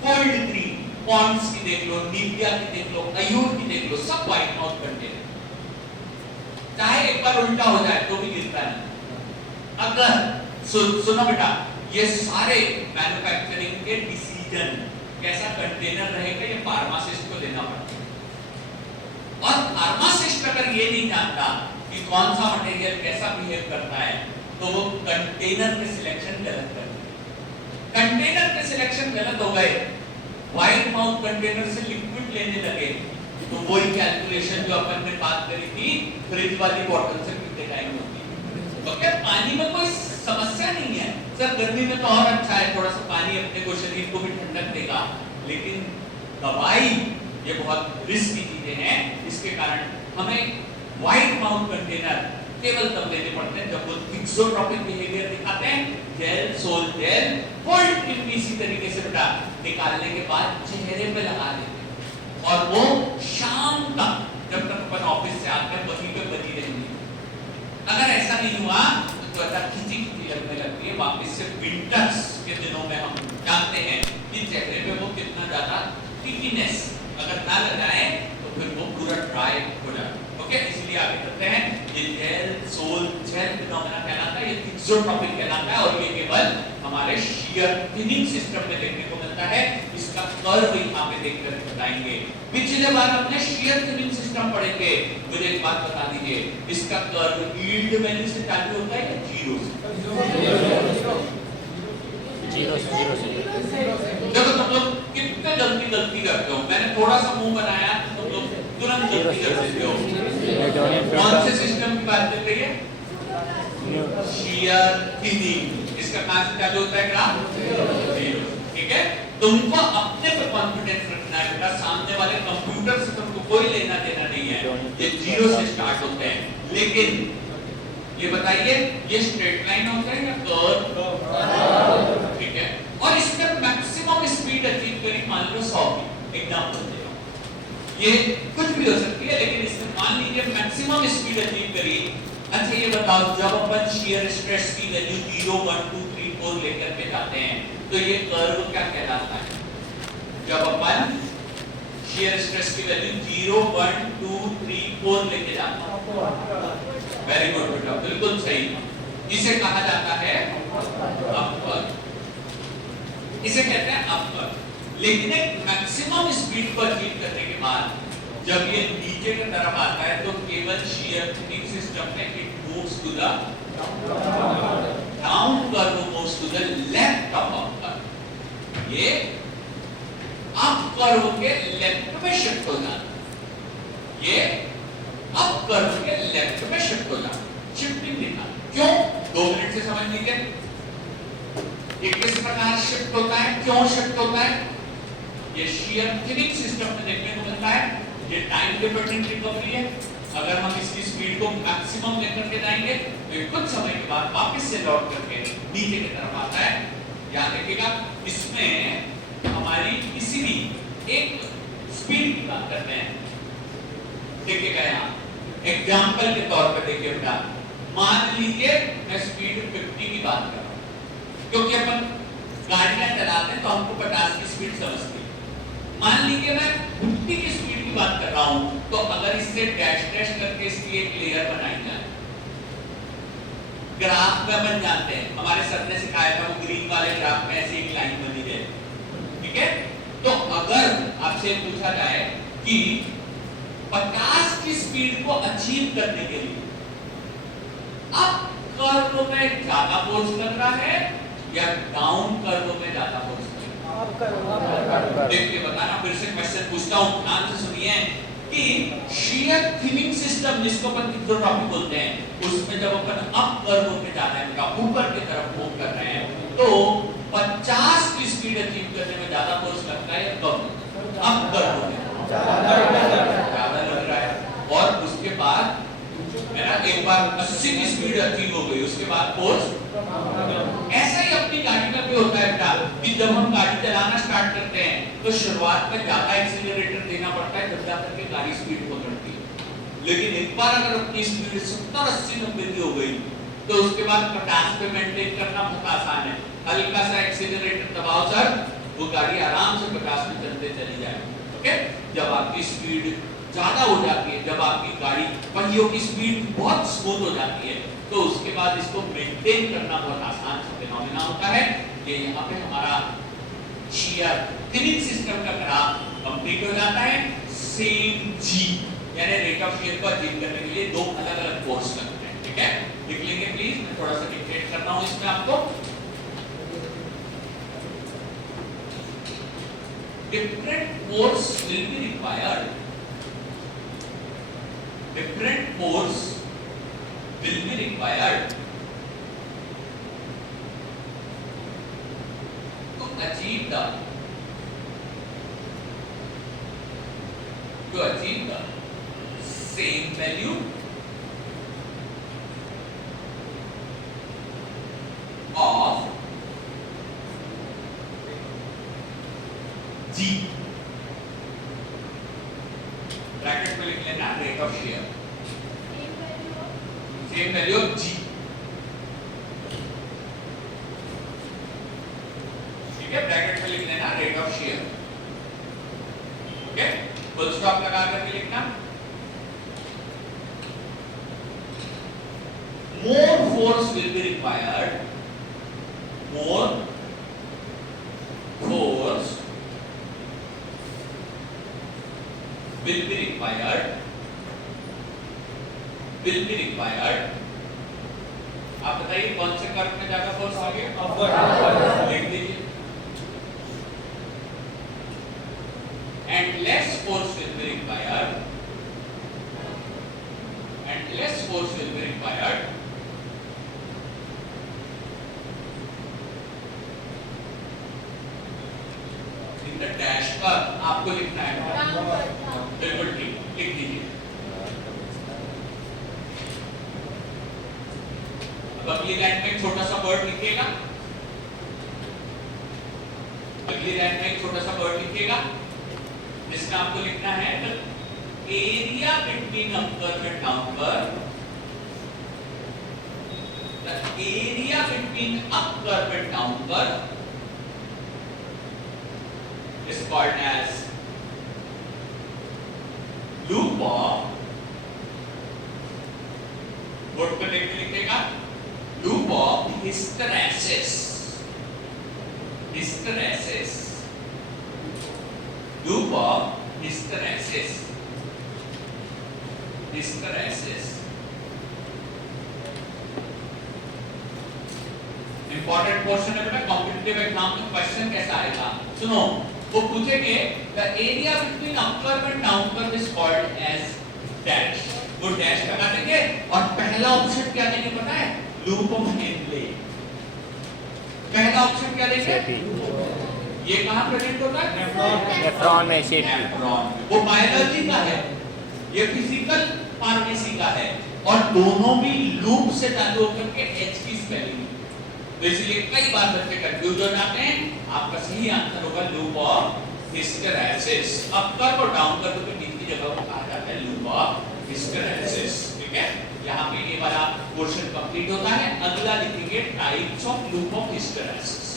कोल्ड क्रीम, पॉन्ड्स की देख लो, निविया की देख लो, अयूर की देख लो, सब व्हाइट माउथ कंटेनर, चाहे एक बार उल्टा हो जाए तो भी गिरता नहीं। अगर सुनो बेटा, ये सारे मैन्युफैक्चरिंग के डिसीजन कैसा कंटेनर रहेगा ये फार्मासिस्ट को लेना पड़ता है, और फार्मासिस्ट अगर ये नहीं जानता कि कौन सा मटेरियल कैसा बिहेव करता है तो वो कंटेनर के सिलेक्शन गलत करते हैं। कंटेनर के सिलेक्शन गलत हो गए, वाइड माउथ कंटेनर से लिक्विड लेने लगे, तो वही कैलकुलेशन जो अपन ने बात करी थी फ्रिज वाली बॉटल से कितने टाइम होती है। तो क्या पानी में कोई समस्या नहीं है सर, गर्मी में तो और अच्छा है, थोड़ा सा पानी अपने को शरीर को भी ठंडक देगा, लेकिन दवाई ये बहुत रिस्की चीजें हैं, इसके कारण हमें वाइड माउथ कंटेनर केवल तब लेने पड़ते हैं जब वो एक्सोट्रोपिक बिहेवियर दिखाते हैं। Gel, sol gel, cold cream भी इसी तरीके से बेटा निकालने के बाद चेहरे पे लगा देते हैं, और वो शाम तक जब तक अपन ऑफिस से आते हैं वहीं पे बनी रहेंगी। अगर ऐसा नहीं हुआ तो त्वचा खिंची लगने लगती है। वापस से विंटर्स के दिनों में हम जानते हैं कि चेहरे पे वो कितना ज्यादा टिकीनेस अगर ना लगाए तो फिर वो पूरा ड्राई हो जाता है। ओके, इसलिए आगे चलते हैं। ये जेल, सोल जेल फिनोमेना कहलाता है, ये एक्सोट्रोपिक कहलाता है, और ये केवल हमारे शियर थिनिंग सिस्टम में देखने को मिलता है। इसका कर्व यहाँ पे देखकर बताएंगे। पिछले बार हमने शियर थिनिंग सिस्टम पढ़े थे, मुझे एक बात बता दीजिए, इसका कर्व यील्ड वैल्यू से चालू होता है या जीरो से? जीरो से। देखो तुम लोग कितने जल्दी गलती करते हो, मैंने थोड़ा सा मुंह बनाया तो तुम लोग तुरंत गलती कर देते हो। कौन से सिस्टम की बात चल रही है? Shear thinning. इसका कहां से चालू होता है ग्राफ? जीरो। ठीक है, तुमको अपने पे कॉन्फिडेंस रखना है बेटा, सामने वाले कंप्यूटर से तुमको कोई लेना देना नहीं है, ये जीरो से स्टार्ट होते हैं। लेकिन ये बताइए, ये स्ट्रेट लाइन होता है या कर्व? ठीक है, और इसमें मैक्सिमम स्पीड अचीव करी मान लो 100 की, एग्जांपल दे रहा हूं, ये कुछ भी हो सकती है, लेकिन इसमें मान लीजिए मैक्सिमम स्पीड अचीव करी। अच्छा ये बताओ, जब अपन शियर स्ट्रेस की वैल्यू 0 1 2 3 4 लेकर के जाते हैं तो ये कर्व क्या कहलाता है? जब अपन शियर स्ट्रेस की वैल्यू 0 1 2 3 4 लेके जाते हैं, वेरी गुड बेटा, बिल्कुल सही, इसे कहा जाता है अपर, इसे कहते हैं अपर। लेकिन एक मैक्सिमम स्पीड को अचीव करने के बाद जब ये नीचे की तरफ आता है तो केवल शियर थिनिंग सिस्टम में it moves to the down curve, moves to the left of upper, ये अप कर्व के लेफ्ट में शिफ्ट हो जाता है। कर्व के लेफ्ट में शिफ्ट हो जाता है। शिफ्टिंग लिखा क्यों 2 मिनट से समझ लीजिए ये किस प्रकार शिफ्ट होता है, क्यों शिफ्ट होता है। ये shear thinning सिस्टम में देखने को मिलता है। ये टाइम डिपेंडेंट रिकवरी है। अगर हम इसकी स्पीड को मैक्सिमम लेकर के जाएंगे तो ये कुछ समय के बाद वापस से लौट करके नीचे की तरफ आता है। याद रखिएगा इसमें हमारी किसी भी एक स्पीड की बात करते हैं। देखिएगा यहाँ एग्जाम्पल के तौर पर देखिए बेटा, मान लीजिए मैं स्पीड 50 की बात कर रहा हूँ क्योंकि अपन गाड़ियां चलाते हैं तो हमको 50 की स्पीड समझती है। मान लीजिए मैं 50 की स्पीड की बात कर रहा हूँ तो अगर इससे डैश डैश करके इसकी एक लेयर बनाई जाए, ग्राफ में बन जाते हैं। हमारे सर ने सिखाया था वो ग्रीन वाले ग्राफ में ऐसी एक लाइन बनी है, ठीक है। तो अगर आपसे पूछा जाए कि 50 की स्पीड को अचीव करने के लिए अप कर्व में ज्यादा फोर्स लग रहा है या डाउन कर्व में ज्यादा फोर्स लग रहा है, देखिए बताना। फिर से क्वेश्चन पूछता हूं, ध्यान से सुनिए कि shear thinning सिस्टम जिसको अपन इथोट्रॉपी बोलते हैं, उसमें जब अपन अप कर्व पे जा रहे हैं, ऊपर की तरफ मूव कर रहे हैं, तो 50 की स्पीड अचीव करने में ज्यादा फोर्स लगता है या कम? अप कर्व में ज्यादा लग रहा है। और उसके बाद मेरा एक बार 80 की स्पीड अचीव हो गई, उसके बाद फोर्स ऐसा ही अपनी गाड़ी में भी होता है बेटा कि जब हम गाड़ी चलाना स्टार्ट करते हैं तो शुरुआत में ज्यादा एक्सीलरेटर देना पड़ता है, तब जाकर के गाड़ी स्पीड पकड़ती है। लेकिन एक बार अगर अपनी स्पीड 70 80 90 की हो गई तो उसके बाद 50 पे मेंटेन करना बहुत आसान है। हल्का सा एक्सीलरेटर दबाओ सर, वो गाड़ी आराम से 50 में चलते चली जाए। ओके, जब आपकी स्पीड ज्यादा हो जाती है, जब आपकी गाड़ी पहियों की स्पीड बहुत स्मूथ हो जाती है, तो उसके बाद इसको मेंटेन करना बहुत आसान फिनोमेना होता है। ये यहाँ पे हमारा shear thinning सिस्टम का ग्राफ कंप्लीट हो जाता है। सेम G यानी रेट ऑफ shear को अचीव करने के लिए दो अलग-अलग फोर्स लगते हैं, ठीक है। लिख लेंगे प्लीज, मैं थोड़ा सा डिक्टेट कर रहा हूँ इसमें आपको। Different force will be required. Different force will be required to achieve the same value of G। Bracket में लिख लेना rate of share, same value of G, ठीक है। ब्रैकेट में लिख लेना rate of share, okay. Full stop लगा करके लिखना। More force will be required, more force will be required, आप बताइए कौन से कर्व में ज्यादा फोर्स आ गया? अपवर्ड, लिख दीजिए। And less force will be required, in the dash पर आपको लिखना है, बिल्कुल ठीक, लिख दीजिए। अब अगली लाइन में एक छोटा सा वर्ड लिखिएगा, जिसमें आपको लिखना है area between upper and down, area between upper and down is called as loop of, board पर लिखेगा loop of hysteresis, loop of hysteresis। Important portion है बेटा, कॉम्पिटिटिव एग्जाम में क्वेश्चन कैसा आएगा सुनो। वो पूछेंगे the area between upper and down curve is called as dash, वो डैश लगा देंगे और पहला ऑप्शन क्या देंगे पता है? Loop of Henle. पहला ऑप्शन क्या देंगे? ये कहाँ प्रेजेंट होता है? नेफ्रॉन में शेप नेफ्रॉन। वो बायोलॉजी का है, ये फिजिकल फार्मेसी का है, और दोनों भी लूप से चालू होकर के एच की स्पेलिंग। तो इसलिए कई बार बच्चे कंफ्यूज हो जाते हैं। आपका सही आंसर होगा लूप ऑफ हिस्टेरेसिस। अब कर्व और डाउन कर्व के बीच की जगह को कहा जाता है लूप ऑफ हिस्टेरेसिस। ठीक है, यहाँ पे ये वाला पोर्शन कंप्लीट होता है। अगला लिखेंगे types of loop of hysteresis.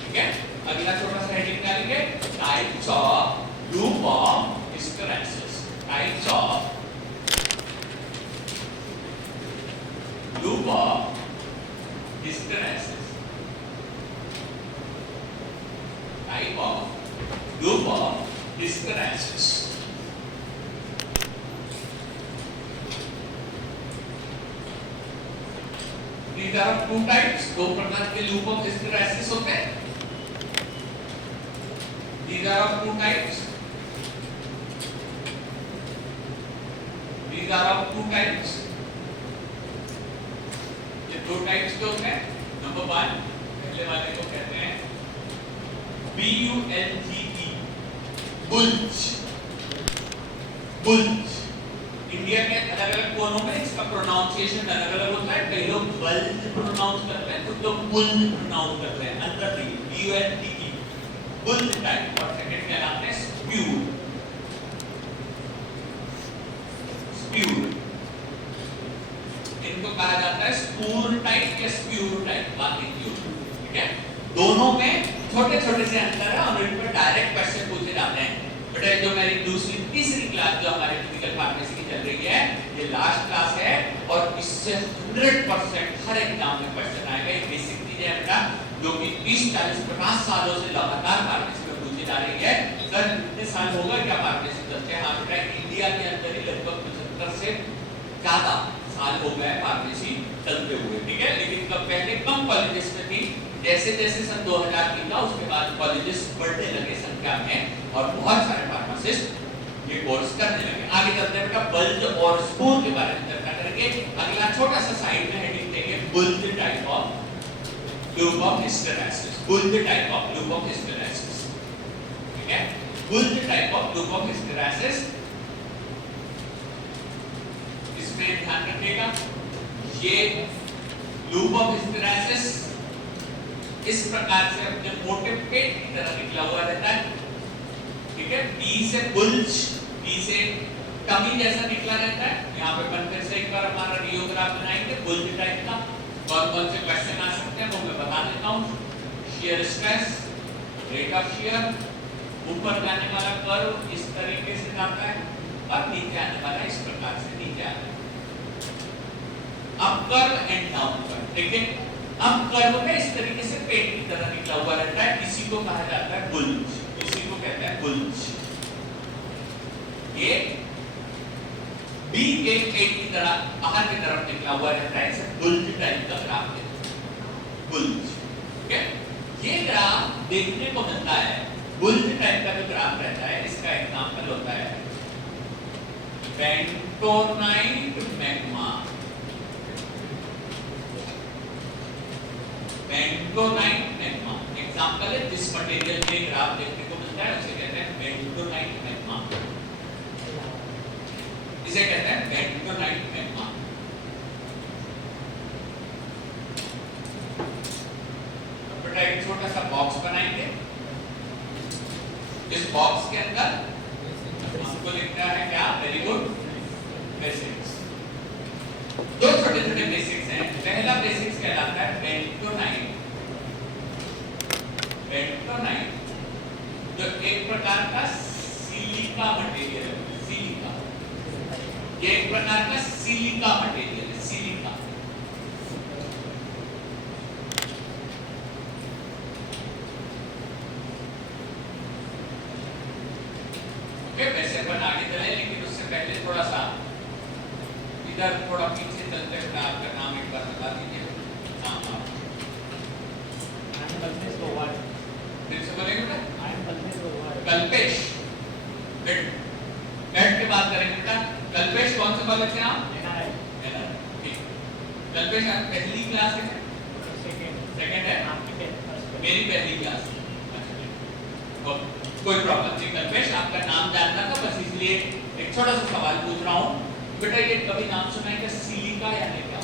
ठीक है, अगला छोटा सा हेडिंग डालेंगे types of loop of hysteresis. Types of loop of hysteresis. Type of loop of hysteresis. These are two types. दो प्रकार के loop of hysteresis होते हैं. These are of two types. These are of two types. दो टाइप्स के होते हैं। नंबर 1 पहले वाले को कहते हैं BULGE, बुल्ज। बुल्ज इंडिया के अलग अलग कोनों में इसका प्रोनाउंसिएशन अलग अलग होता है। कई लोग बल्ज प्रोनाउंस करते हैं, कुछ लोग बुल्ज प्रोनाउंस करते हैं। अंदर देखिए BULGE बुल्ज टाइप, और सेकंड कहलाते हैं स्प्यूड। स्प्यूड इनको कहा जाता है स्पूर टाइप या स्प्यूर टाइप। बात देखिए, ठीक है, दोनों में छोटे छोटे से अंतर है और इन पर डायरेक्ट क्वेश्चन पूछे जाते हैं। बेटा जो मेरी दूसरी तीसरी क्लास जो हमारे फिजिकल फार्मेसी की चल रही है, ये लास्ट क्लास है और इससे 100% हर एग्जाम में क्वेश्चन आएगा। ये बेसिक चीजें हैं बेटा, जो कि 30, 40, 50 सालों से लगातार फार्मेसी में पूछी जा रही है। सर कितने साल होगा क्या फार्मेसी करते हैं? हाँ बेटा, इंडिया के अंदर ही लगभग 75 से ज्यादा साल हो गए फार्मेसी चलते हुए। ठीक है, लेकिन कब पहले कम कॉलेजेस में थी। जैसे जैसे सन 2000 की था, उसके बाद कॉलेजेस बढ़ने लगे संख्या में और बहुत सारे फार्मासिस्ट ये कोर्स करने लगे। आगे चलते हैं बेटा, बल्ज और स्पूर के बारे में चर्चा करेंगे। अगला छोटा सा साइड में हेडिंग देंगे bulge type of loop of hysteresis. Bulge type of loop of hysteresis. ठीक है, bulge type of loop of hysteresis. इसमें ध्यान रखिएगा, ये लूप ऑफ हिस्टेरेसिस इस प्रकार से अपने मोटे पेट की तरह निकला हुआ रहता है। ठीक है, बी से बुल्ज, बी से टमी जैसा निकला रहता है। यहाँ पे बन फिर से एक बार हमारा रियोग्राफ बनाएंगे बुल्ज टाइप का। कौन कौन से क्वेश्चन आ सकते हैं वो मैं बता देता हूँ। Shear stress, rate of shear, ऊपर जाने वाला कर्व इस तरीके से जाता है और नीचे आने वाला इस प्रकार से नीचे आता है। Up curve and down curve. देखिए, अप कर्व में इस तरीके से पेट की तरह निकला हुआ रहता है, इसी को कहा जाता है बुल्ज। इसी को कहते हैं बुल्ज। ये बी के पेट की तरह बाहर की तरफ निकला हुआ रहता है, इसे बुल्ज टाइप का ग्राफ कहते हैं। बुल्ज। ठीक है, ये ग्राफ देखने को मिलता है। बुल्ज टाइप का जो ग्राफ रहता है, इसका एग्जांपल होता है bentonite magma. Bentonite magma example है। जिस मटेरियल में ग्राफ देखने को मिलता है उसे कहते हैं बेंटोनाइट मैग्मा। इसे कहते हैं बेंटोनाइट मैग्मा। बेटा एक छोटा सा बॉक्स बनाएंगे। इस बॉक्स के अंदर हमको लिखना है क्या? Very good, basics. दो छोटे छोटे बेसिक्स हैं। पहला बेसिक्स कहलाता है बेंटोनाइट। बेंटोनाइट जो एक प्रकार का सिलिका मटेरियल है। सिलिका, ये एक प्रकार का सिलिका मटेरियल है। सिलिका वैसे अपन आगे चले, लेकिन उससे पहले थोड़ा सा इधर थोड़ा पीछे चलते हुए आपका नाम एक बार बता दीजिए। फिर से बोलेंगे बेटा? कल्पेश। नेट के बात करेंगे बेटा। कल्पेश कौन कौन से कॉलेज से आप? ठीक। कल्पेश आप पहली क्लास है? सेकंड है? मेरी पहली क्लास है। अच्छा, कोई प्रॉब्लम नहीं कल्पेश, आपका नाम जानना था बस इसलिए एक छोटा सा सवाल पूछ रहा हूँ। बेटा ये कभी नाम सुना है क्या सिलिका यानी क्या?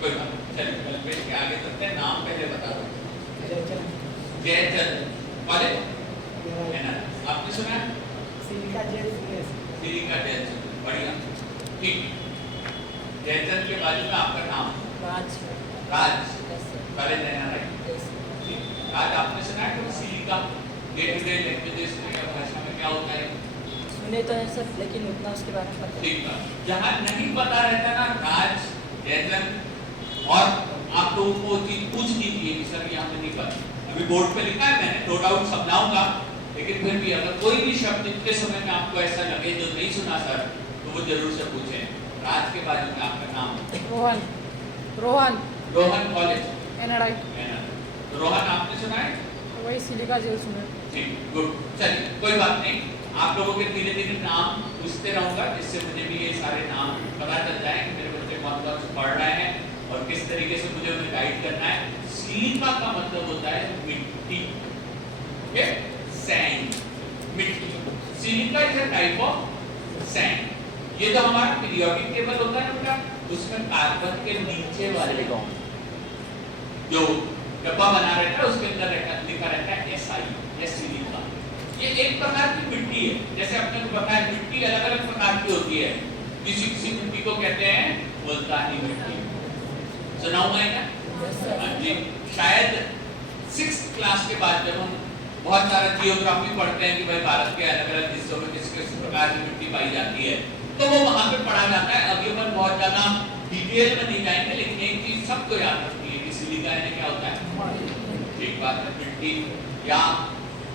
कोई बात नहीं, चलिए कल्पेश के आगे चलते हैं। नाम पहले बता दो। जयचंद कॉलेज है ना, आपने सुना है? सिलिका जयचंद, बढ़िया, ठीक। जयचंद के बाजू में आपका नाम? राज कॉलेज है ना, राइट। आज आपने सुना है कि silica day to day languages में या भाषा में क्या होता है? सुने तो है सर, लेकिन उतना उसके बारे में पता नहीं। ठीक है, जहाँ नहीं पता रहता ना राज, जयचंद, और आप लोगों को चीज पूछ लीजिए कि सर ये हमें नहीं पता। अभी बोर्ड पे लिखा है मैंने, नो डाउट समझाऊंगा, लेकिन फिर भी अगर कोई भी शब्द इतने समय में आपको ऐसा लगे जो नहीं सुना सर, तो वो जरूर से पूछें। राज के बाजू में आपका नाम? Rohan college NRI. रोहन आपने सुना है? वही सिलिका जेल सुना। ठीक, गुड। चलिए कोई बात नहीं, आप लोगों के धीरे धीरे नाम पूछते रहूंगा, जिससे मुझे भी ये सारे नाम पता चल जाए कि मेरे बच्चे कौन कौन से पढ़ रहे हैं और किस तरीके से मुझे उन्हें गाइड करना है। सिलिका का मतलब होता है मिट्टी, ओके, सैंड, मिट्टी। Silica is a type of sand. ये जो हमारा पीरियोडिक टेबल होता है बेटा, उसमें कार्बन के नीचे वाले जो डब्बा बना रहता है उसके अंदर लिखा रहता है SI, ये सिलिका। ये एक प्रकार की मिट्टी है, जैसे आपने को पता है मिट्टी अलग अलग प्रकार की होती है। किसी किसी मिट्टी को कहते हैं मुल्तानी मिट्टी, सुना हुआ है क्या? हाँ जी, शायद 6th क्लास के बाद जब हम बहुत सारा जियोग्राफी पढ़ते हैं कि भाई भारत के अलग अलग हिस्सों में किस किस प्रकार की मिट्टी पाई जाती है, तो वो वहां पे पढ़ा जाता है। अभी अपन बहुत ज्यादा डिटेल में नहीं जाएंगे, लेकिन एक चीज सबको याद रखनी है कि सिलिका यानी क्या होता है? एक बात है, मिट्टी। या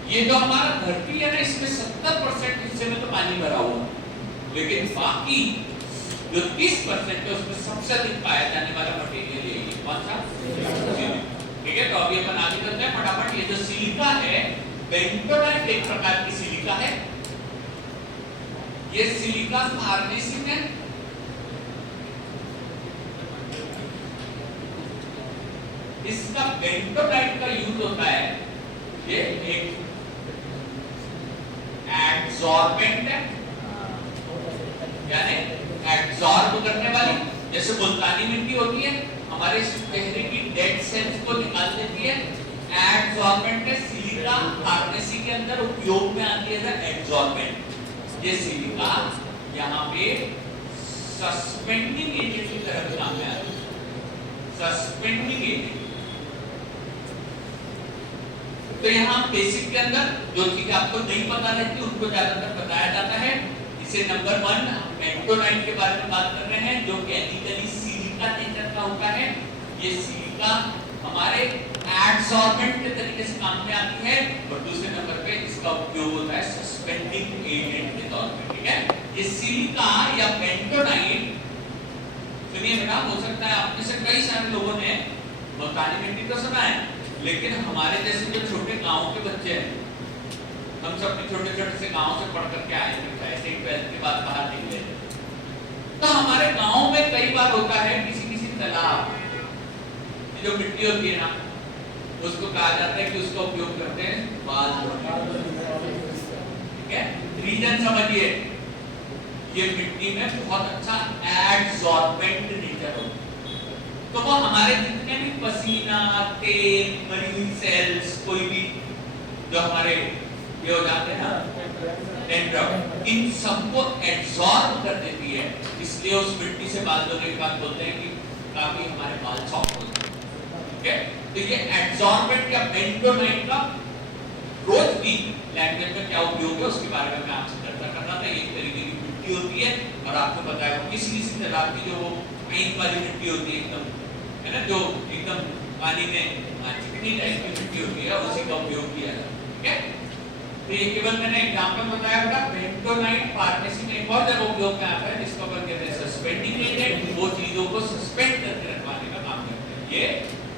ये जो हमारा धरती है ना, इसमें 70% हिस्से में तो पानी भरा हुआ है, लेकिन बाकी जो 30% है उसमें सबसे अधिक पाया जाने वाला मटेरियल यही है। कौन सा? ठीक है, तो अभी अपन आगे चलते हैं फटाफट। ये जो सिलिका है, बेंटोनाइट एक प्रकार की सिलिका है। ये सिलिका फार्नेसिंग है। इसका बेंटोनाइट का यूज होता है, ये एक एब्सॉर्बेंट है, यानी एब्सॉर्ब करने वाली। जैसे मुल्तानी मिट्टी होती है, हमारे चेहरे की डेड सेल्स को निकाल देती है, एब्सॉर्बेंट है। सिलिका फार्मेसी के अंदर उपयोग में आती है एब्सॉर्बेंट। ये सिलिका यहाँ पे सस्पेंडिंग एजेंट की तरह काम में आता है, सस्पेंडिंग एजेंट। तो यहाँ बेसिक के अंदर जो चीज आपको नहीं पता रहती उनको ज्यादातर बताया जाता है। इसे नंबर 1 बेंटोनाइट के बारे में बात कर रहे हैं, जो केमिकली सिलिका नेचर का होता है। ये सिलिका हमारे एब्सॉर्बेंट के तरीके से काम में आती है, और दूसरे नंबर पे इसका उपयोग होता है सस्पेंडिंग एजेंट के तौर पे। ठीक है, ये सिलिका या बेंटोनाइट, सुनिए बेटा, हो सकता है आप में से कई सारे लोगों ने मुल्तानी मिट्टी तो सुना है, लेकिन हमारे जैसे जो छोटे गांव के बच्चे हैं, हम सब छोटे छोटे से गांव से पढ़ करके आए थे, ऐसे ही 12th के बाद बाहर निकले थे, तो हमारे गांव में कई बार होता है किसी किसी तालाब जो मिट्टी होती है ना, उसको कहा जाता है कि उसका उपयोग करते हैं बाल धोने। ठीक है, रीजन समझिए, ये मिट्टी में बहुत अच्छा एब्सॉर्बेंट नेचर होता है, तो वो हमारे जितने भी पसीना, तेल, मरी हुई सेल्स, कोई भी जो हमारे ये हो जाते हैं ना डेंड्रफ, इन सबको एब्सॉर्ब कर देती है। इसलिए उस मिट्टी से बाल धोने के बाद बोलते हैं कि काफी हमारे बाल सॉफ्ट होते हैं। ठीक है, तो ये एब्सॉर्बेंट या बेंटोनाइट का रोज की लैंग्वेज में क्या उपयोग है उसके बारे में मैं आपसे चर्चा कर रहा था। एक तरीके की मिट्टी होती है, और आपको पता है किसी किसी तालाब की जो वो पेंट वाली मिट्टी होती है एकदम, है ना, जो एकदम पानी में चिकनी टाइप की मिट्टी होती है, उसी का उपयोग किया जाता है। ठीक है, तो ये केवल मैंने एग्जांपल बताया था। बेंटोनाइट फार्मेसी में एक और जगह उपयोग में आता है, जिसको अपन कहते हैं सस्पेंडिंग एजेंट। वो चीजों को सस्पेंड करके रखवाने का काम करते हैं। ये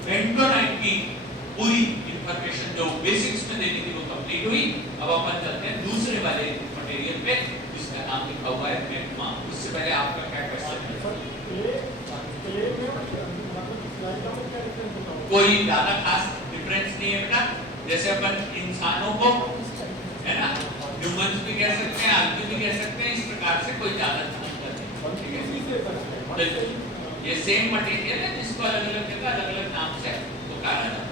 बेंटोनाइट की पूरी इंफॉर्मेशन जो बेसिक्स में देनी थी वो कंप्लीट हुई। अब अपन चलते हैं दूसरे वाले मटेरियल पे, जिसका नाम लिखा हुआ है मैग्मा। कोई ज्यादा खास डिफरेंस नहीं है बेटा। जैसे अपन इंसानों को है ना ह्यूमंस भी कह सकते हैं, आदमी भी कह सकते हैं, इस प्रकार से कोई ज्यादा अंतर नहीं। ठीक है, ये सेम मटेरियल है जिसको अलग अलग जगह अलग अलग नाम से पुकारा जाता है।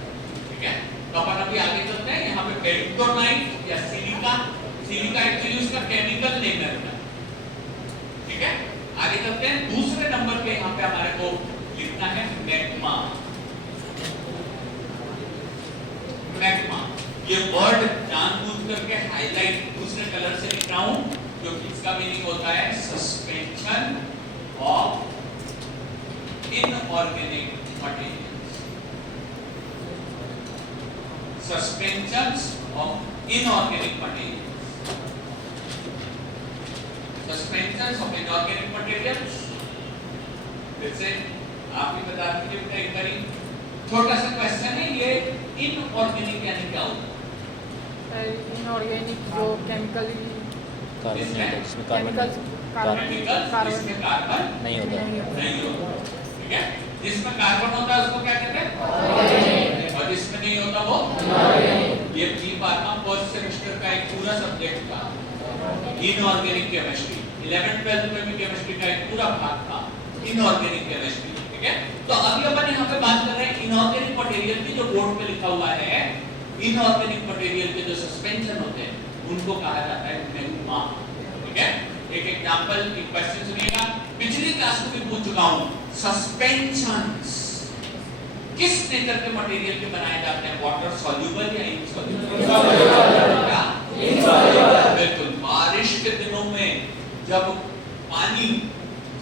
ठीक है, तो अपन अभी आगे चलते हैं। यहाँ पे बेंटोनाइट या सिलिका, सिलिका एक्चुअली उसका केमिकल नेम है बेटा। ठीक है, आगे चलते हैं। दूसरे नंबर पे यहाँ पे हमारे को लिखना है मैग्मा। मैग्मा, ये वर्ड जानबूझ करके हाईलाइट दूसरे कलर से लिख रहा हूं क्योंकि इसका मीनिंग होता है suspension of inorganic materials. Suspensions of inorganic materials, suspensions of inorganic materials. जैसे आप भी बता दीजिए एक बारी, छोटा सा क्वेश्चन है ये, इनऑर्गेनिक यानी क्या होता है? इनऑर्गेनिक जो केमिकल कार्बन नहीं होता, जिसमें कार्बन जिसमें कार्बन नहीं होता। नहीं होता। ठीक है, जिसमें कार्बन होता है उसको क्या कहते हैं? और जिसमें नहीं होता वो ये भी बात हम फर्स्ट सेमेस्टर का एक पूरा सब्जेक्ट था इनऑर्गेनिक केमिस्ट्री। 11th 12th में भी केमिस्ट्री का एक पूरा भाग था इनऑर्गेनिक केमिस्ट्री। ठीक है, तो अभी अपन यहाँ पे बात कर रहे हैं इनऑर्गेनिक मटेरियल की, जो बोर्ड पे लिखा हुआ है इनऑर्गेनिक मटेरियल के जो सस्पेंशन होते हैं उनको कहा जाता है मैग्मा। ठीक है, एक एग्जांपल, एक क्वेश्चन सुनिएगा, पिछली क्लास में भी पूछ चुका हूं। सस्पेंशंस किस नेचर के मटेरियल के बनाए जाते हैं? वाटर सॉल्युबल या इनसॉल्युबल? इनसॉल्युबल। बिल्कुल, बारिश के दिनों में जब पानी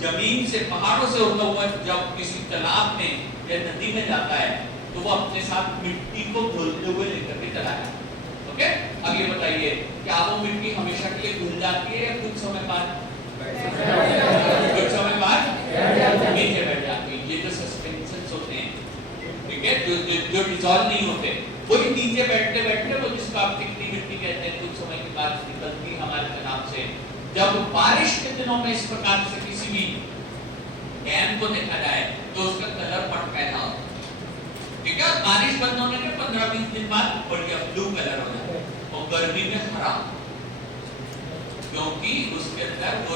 जमीन से, पहाड़ों से होता हुआ जब किसी तालाब में या नदी में जाता है तो वो अपने साथ मिट्टी को घुलते हुए लेकर के चला जाता है। ओके, अब ये बताइए क्या वो मिट्टी हमेशा के लिए घुल जाती है या कुछ समय बाद? कुछ समय बाद नीचे बैठ जाती है। ये जो सस्पेंशंस होते हैं, ठीक है, जो डिसॉल्व नहीं होते, वही नीचे बैठते बैठते वो जिसको आप चिकनी मिट्टी कहते हैं, कुछ समय के बाद निकलती हमारे तालाब से। जब बारिश के दिनों में इस प्रकार से किसी भी डैम को देखा जाए तो उसका कलर पट पैदा होता है। ठीक है, बारिश बंद होने के 15-20 दिन बाद बढ़िया ब्लू कलर हो जाता है और गर्मी में हरा, क्योंकि उसके अंदर वो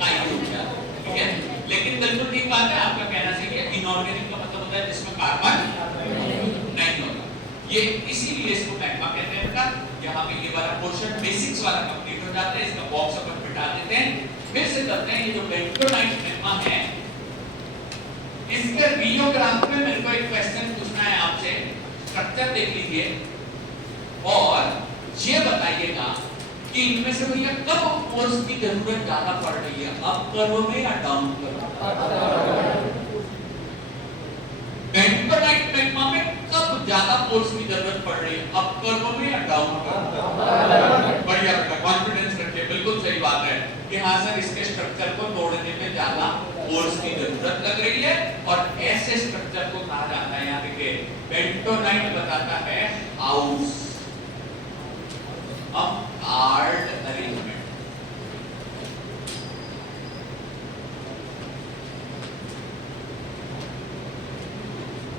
काई हो गया। ठीक है, लेकिन बिल्कुल ठीक बात है, आपका कहना सही है। इनऑर्गेनिक का मतलब होता है जिसमें कार्बन नहीं होता, ये इसीलिए इसको मैग्मा कहते हैं बेटा। यहाँ पे ये वाला पोर्शन बेसिक्स वाला कंप्लीट हो जाता है, इसका बॉक्स अपन मिटा देते हैं। फिर से करते हैं, ये जो बेंटोनाइट मैग्मा है इसके रियोग्राफ में मेरे को एक क्वेश्चन पूछना है आपसे। स्ट्रक्चर देख लीजिए और ये बताइएगा कि इनमें से भैया कब फोर्स की जरूरत ज्यादा पड़ रही है, अप कर्व में या डाउन कर्व? बेंटोनाइट मैग्मा में कब ज्यादा फोर्स की जरूरत पड़ रही है, अप कर्व में या डाउन कर्व? बढ़िया बेटा, कॉन्फिडेंस रखिए, बिल्कुल सही बात है कि हाँ सर, इसके स्ट्रक्चर को तोड़ने में ज्यादा फोर्स की जरूरत लग रही है। और ऐसे स्ट्रक्चर को कहा जाता है, यहाँ देखिए बेंटोनाइट बताता है हाउस ऑफ कार्ड अरेंजमेंट।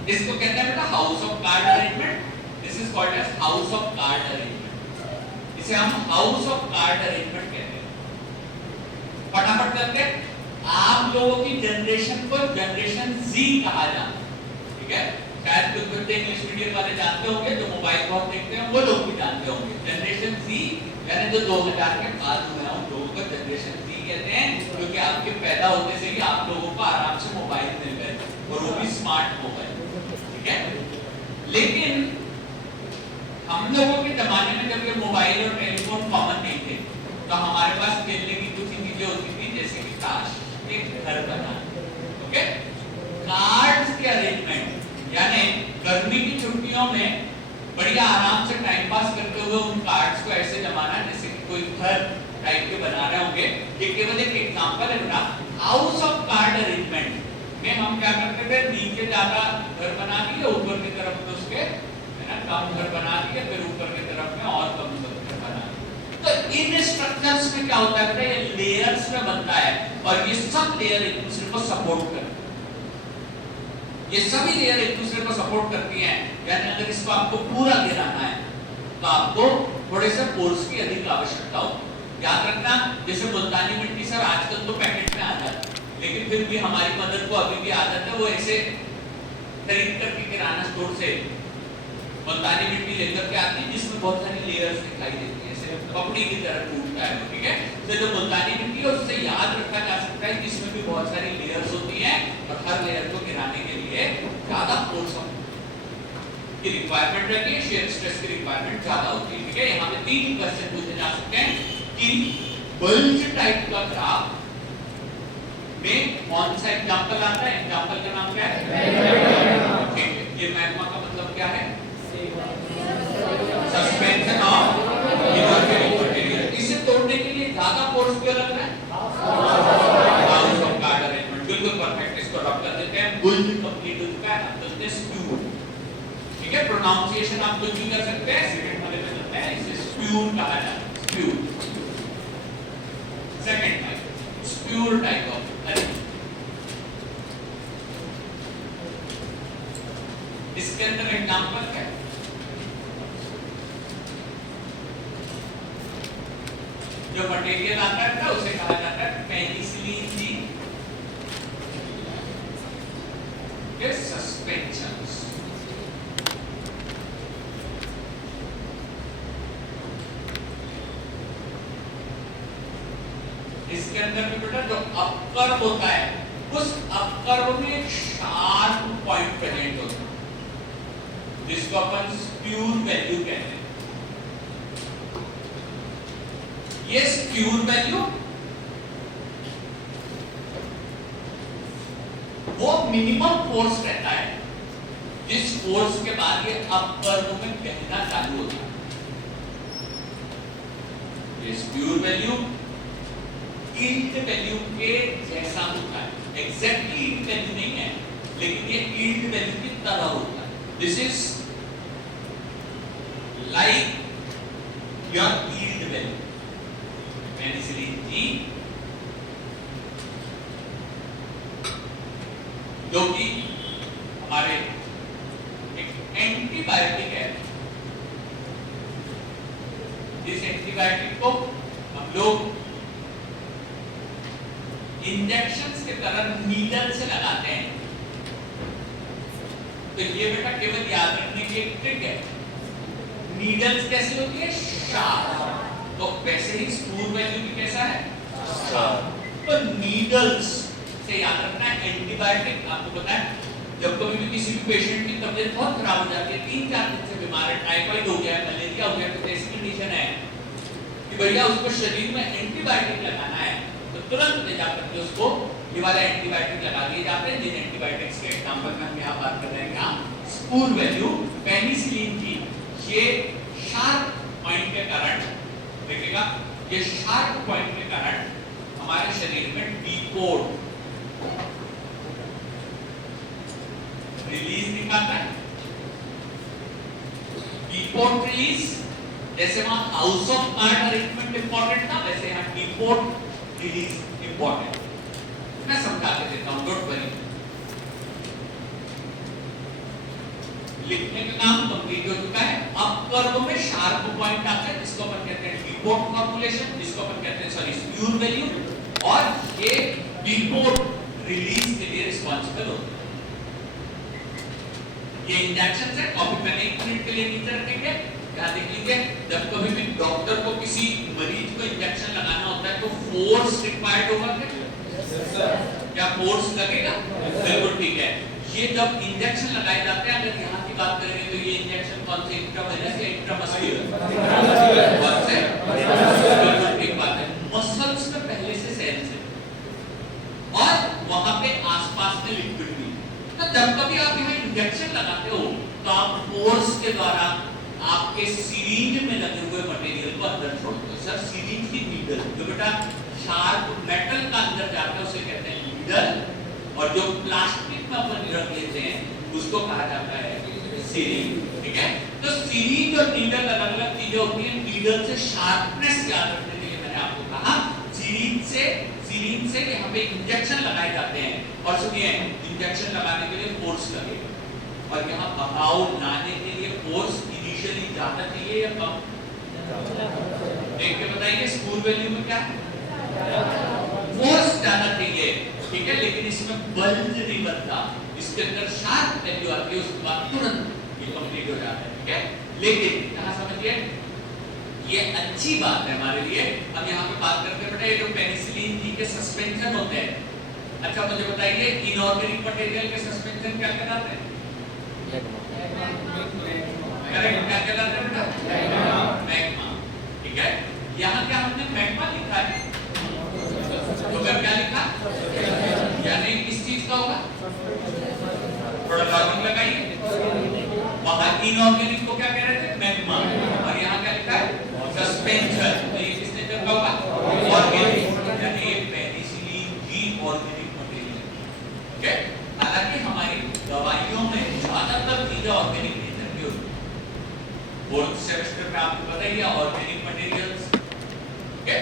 इसको कहते हैं बेटा house of card arrangement. This is called as house of card arrangement. इसे हम हाउस ऑफ कार्ड अरेंजमेंट कहते हैं। फटाफट करते हैं, आप लोगों की जनरेशन को जनरेशन Z कहा जाता है। ठीक है, शायद कुछ बच्चे इंग्लिश मीडियम वाले जानते होंगे, जो मोबाइल बहुत देखते हैं वो लोग भी जानते होंगे। जनरेशन Z यानी जो 2000 के बाद हुए हैं उन लोगों को जनरेशन Z कहते हैं, क्योंकि आपके पैदा होने से ही आप लोगों को आराम से मोबाइल मिल गए और वो भी स्मार्ट मोबाइल। ठीक है, लेकिन हम लोगों के जमाने में जब ये मोबाइल और टेलीफोन कॉमन नहीं थे तो हमारे पास खेलने की कुछ चीजें होती थी, जैसे कि ताश, एक घर बनाना। ओके, कार्ड्स के अरेंजमेंट, यानी गर्मी की छुट्टियों में बढ़िया आराम से टाइम पास करते हुए उन कार्ड्स को ऐसे जमाना जैसे कि कोई घर टाइप के बना रहे होंगे। ये केवल एक एग्जांपल है ना। हाउस ऑफ कार्ड अरेंजमेंट में हम क्या करते थे, नीचे ज्यादा घर बना दिए, ऊपर की तरफ में उसके है ना कम घर बना दिए, फिर ऊपर की तरफ में और कम घर बना दिए। तो इन स्ट्रक्चर्स में क्या होता है, ये लेयर्स में बनता है और ये सब लेयर एक दूसरे को सपोर्ट करते हैं। ये सभी लेयर एक दूसरे को सपोर्ट करती हैं। यानी अगर इसको आपको पूरा गिराना है तो आपको थोड़े से पोर्स की अधिक आवश्यकता होगी। याद रखना, जैसे मुल्तानी मिट्टी सर आजकल तो पैकेट में आ जाता है, लेकिन फिर भी हमारी मदर को अभी भी आदत है वो ऐसे खरीद करके किराना स्टोर से मुल्तानी मिट्टी लेकर के आती है, जिसमें बहुत सारी लेयर्स दिखाई देती है, ऐसे कपड़े की तरह टूटता है, ठीक है। तो जो मुल्तानी मिट्टी है उससे याद रखा जा सकता है कि इसमें भी बहुत सारी लेयर्स होती हैं और हर लेयर को गिराने के लिए ज्यादा फोर्स की रिक्वायरमेंट रहती है, शेयर स्ट्रेस की रिक्वायरमेंट ज्यादा होती है, ठीक है। यहाँ पे 3 क्वेश्चन पूछे जा सकते हैं कि बल्ज टाइप का ग्राफ में कौन सा एग्जांपल आता है। एग्जांपल का नाम क्या है? ठीक है, ये मैग्मा का मतलब क्या है? Suspension of inorganic material. इसे तोड़ने के लिए ज्यादा फोर्स क्यों लग रहा है? House of card arrangement. बिल्कुल परफेक्ट, इसको रब कर देते हैं। बुल्ज कंप्लीट हो चुका है, अब चलते हैं स्प्यूर, ठीक है। प्रोनाउंसिएशन आप कुछ भी कर सकते हैं, सेकंड वाले में चलते हैं। इसे स्प्यूर कहा जाता है, spur. Second type spur type of arrangement. इसके अंदर एग्जांपल क्या है? जो मटेरियल आता है ना उसे कहा जाता है पेनिसिलिन जी के सस्पेंशंस। इसके अंदर भी बेटा जो अपकर्व होता है उस अपकर्व में एक शार्प पॉइंट प्रेजेंट होता है जिसको अपन स्प्यूर वैल्यू कहते हैं। ये स्प्यूर वैल्यू वो मिनिमम फोर्स रहता है जिस फोर्स के बाद ये अपकर्व में बहना चालू होता है। ये स्प्यूर वैल्यू यील्ड वैल्यू के जैसा होता है। एग्जैक्टली यील्ड वैल्यू नहीं है, लेकिन ये यील्ड वैल्यू की तरह होता है। This is like your yield value. Penicillin G जो कि हमारे एक एंटीबायोटिक है, जिस एंटीबायोटिक को हम लोग इंजेक्शंस के तरह नीडल से लगाते हैं। तो ये बेटा केवल याद रखने की एक ट्रिक है। नीडल्स कैसी होती है? शार्प। तो वैसे ही स्प्यूर वैल्यू भी कैसा है? शार्प। तो नीडल्स से याद रखना है। एंटीबायोटिक आपको पता है, जब कभी भी किसी भी पेशेंट की तबीयत बहुत खराब हो जाती है, 3-4 दिन से बीमार है, टाइफाइड हो गया, मलेरिया हो गया, तो ऐसी कंडीशन है कि भैया उसको शरीर में एंटीबायोटिक लगाना है, तो तुरंत ले जाकर के उसको ये वाला एंटीबायोटिक लगा दिए जाते हैं। जिन एंटीबायोटिक्स के एग्जांपल में हम यहाँ बात कर रहे हैं, स्प्यूर वैल्यू पेनिसिलिन की ये शार्प पॉइंट के कारण, देखिएगा ये शार्प पॉइंट के कारण हमारे शरीर में डिपोर्ट रिलीज दिखाता है। डिपोर्ट रिलीज, जैसे वहां house of card arrangement important था, वैसे यहां डिपोर्ट रिलीज इंपॉर्टेंट। मैं समझा के देता हूं, डोंट वरी। लिखने का काम कंप्लीट हो चुका है। अब कर्व में शार्प पॉइंट आता है जिसको अपन कहते हैं डिपोर्ट फॉर्मुलेशन, जिसको अपन कहते हैं सॉरी स्प्यूर वैल्यू, और ये डिपोर्ट रिलीज के लिए रिस्पांसिबल होता है। ये इंजेक्शन है, कॉपी पेन 1 मिनट के लिए नीचे रखेंगे, ध्यान देख लीजिए। जब कभी भी डॉक्टर को किसी मरीज को इंजेक्शन लगाना होता है तो फोर्स रिक्वायर्ड होगा क्या? फोर्स लगेगा? बिल्कुल ठीक है। ये जब इंजेक्शन लगाए जाते हैं, अगर यहाँ की बात करेंगे तो ये इंजेक्शन कौन से इंट्रावेनस या इंट्रामस्कुलर? कौन से? बिल्कुल ठीक बात है। मसल्स में पहले से सेल्स है और वहां पे आसपास में लिक्विड भी। तो जब कभी आप यहाँ इंजेक्शन लगाते हो तो आप फोर्स के द्वारा आपके सिरिंज में लगे हुए मटेरियल को अंदर छोड़ते हो। सर सिरिंज की नीडल जो बेटा शार्प मेटल का अंदर जाता है उसे कहते हैं नीडल, और जो प्लास्टिक में अपन रख लेते हैं उसको कहा जाता है सिरिंज, ठीक है। तो सिरिंज और नीडल अलग अलग चीजें होती हैं। नीडल से शार्पनेस याद रखने के लिए मैंने आपको कहा, सिरिंज से यहाँ पे इंजेक्शन लगाए जाते हैं। और सुनिए इंजेक्शन लगाने के लिए फोर्स लगेगा, और यहाँ बहाव लाने के लिए फोर्स इनिशियली ज्यादा चाहिए या कम? देख के बताइए स्मूथ वैल्यू में क्या फोर्स ज्यादा चाहिए, ठीक है, लेकिन इसमें बल्ज नहीं बनता, इसके अंदर शार्प वैल्यू आती है, उसके बाद तुरंत ये कंप्लीट हो जाता है, ठीक है। लेकिन यहाँ समझिए ये अच्छी बात है हमारे लिए। हम यहाँ पे बात करते हैं बेटा ये जो पेनिसिलिन जी के सस्पेंशन होते हैं, अच्छा मुझे बताइए इनऑर्गेनिक मटेरियल के सस्पेंशन क्या कहलाते हैं? करेक्ट, क्या कहलाते हैं बेटा? मैग्मा, ठीक है। यहाँ क्या हमने मैग्मा लिखा है, तो फिर क्या लिखा? यानी किस चीज का होगा? थोड़ा लॉजिक लगाइए, वहां इनऑर्गेनिक को क्या कह रहे थे? मैग्मा, और यहाँ क्या लिखा है? सस्पेंशन, तो ये किस नेचर का होगा? ऑर्गेनिक, यानी ये पेनिसिलिन जी ऑर्गेनिक मटेरियल, ठीक है। हालांकि हमारी दवाइयों में ज्यादातर चीजें ऑर्गेनिक नेचर की होती है, फोर्थ सेमेस्टर में आपको पता ही है ऑर्गेनिक मटेरियल्स, ठीक है।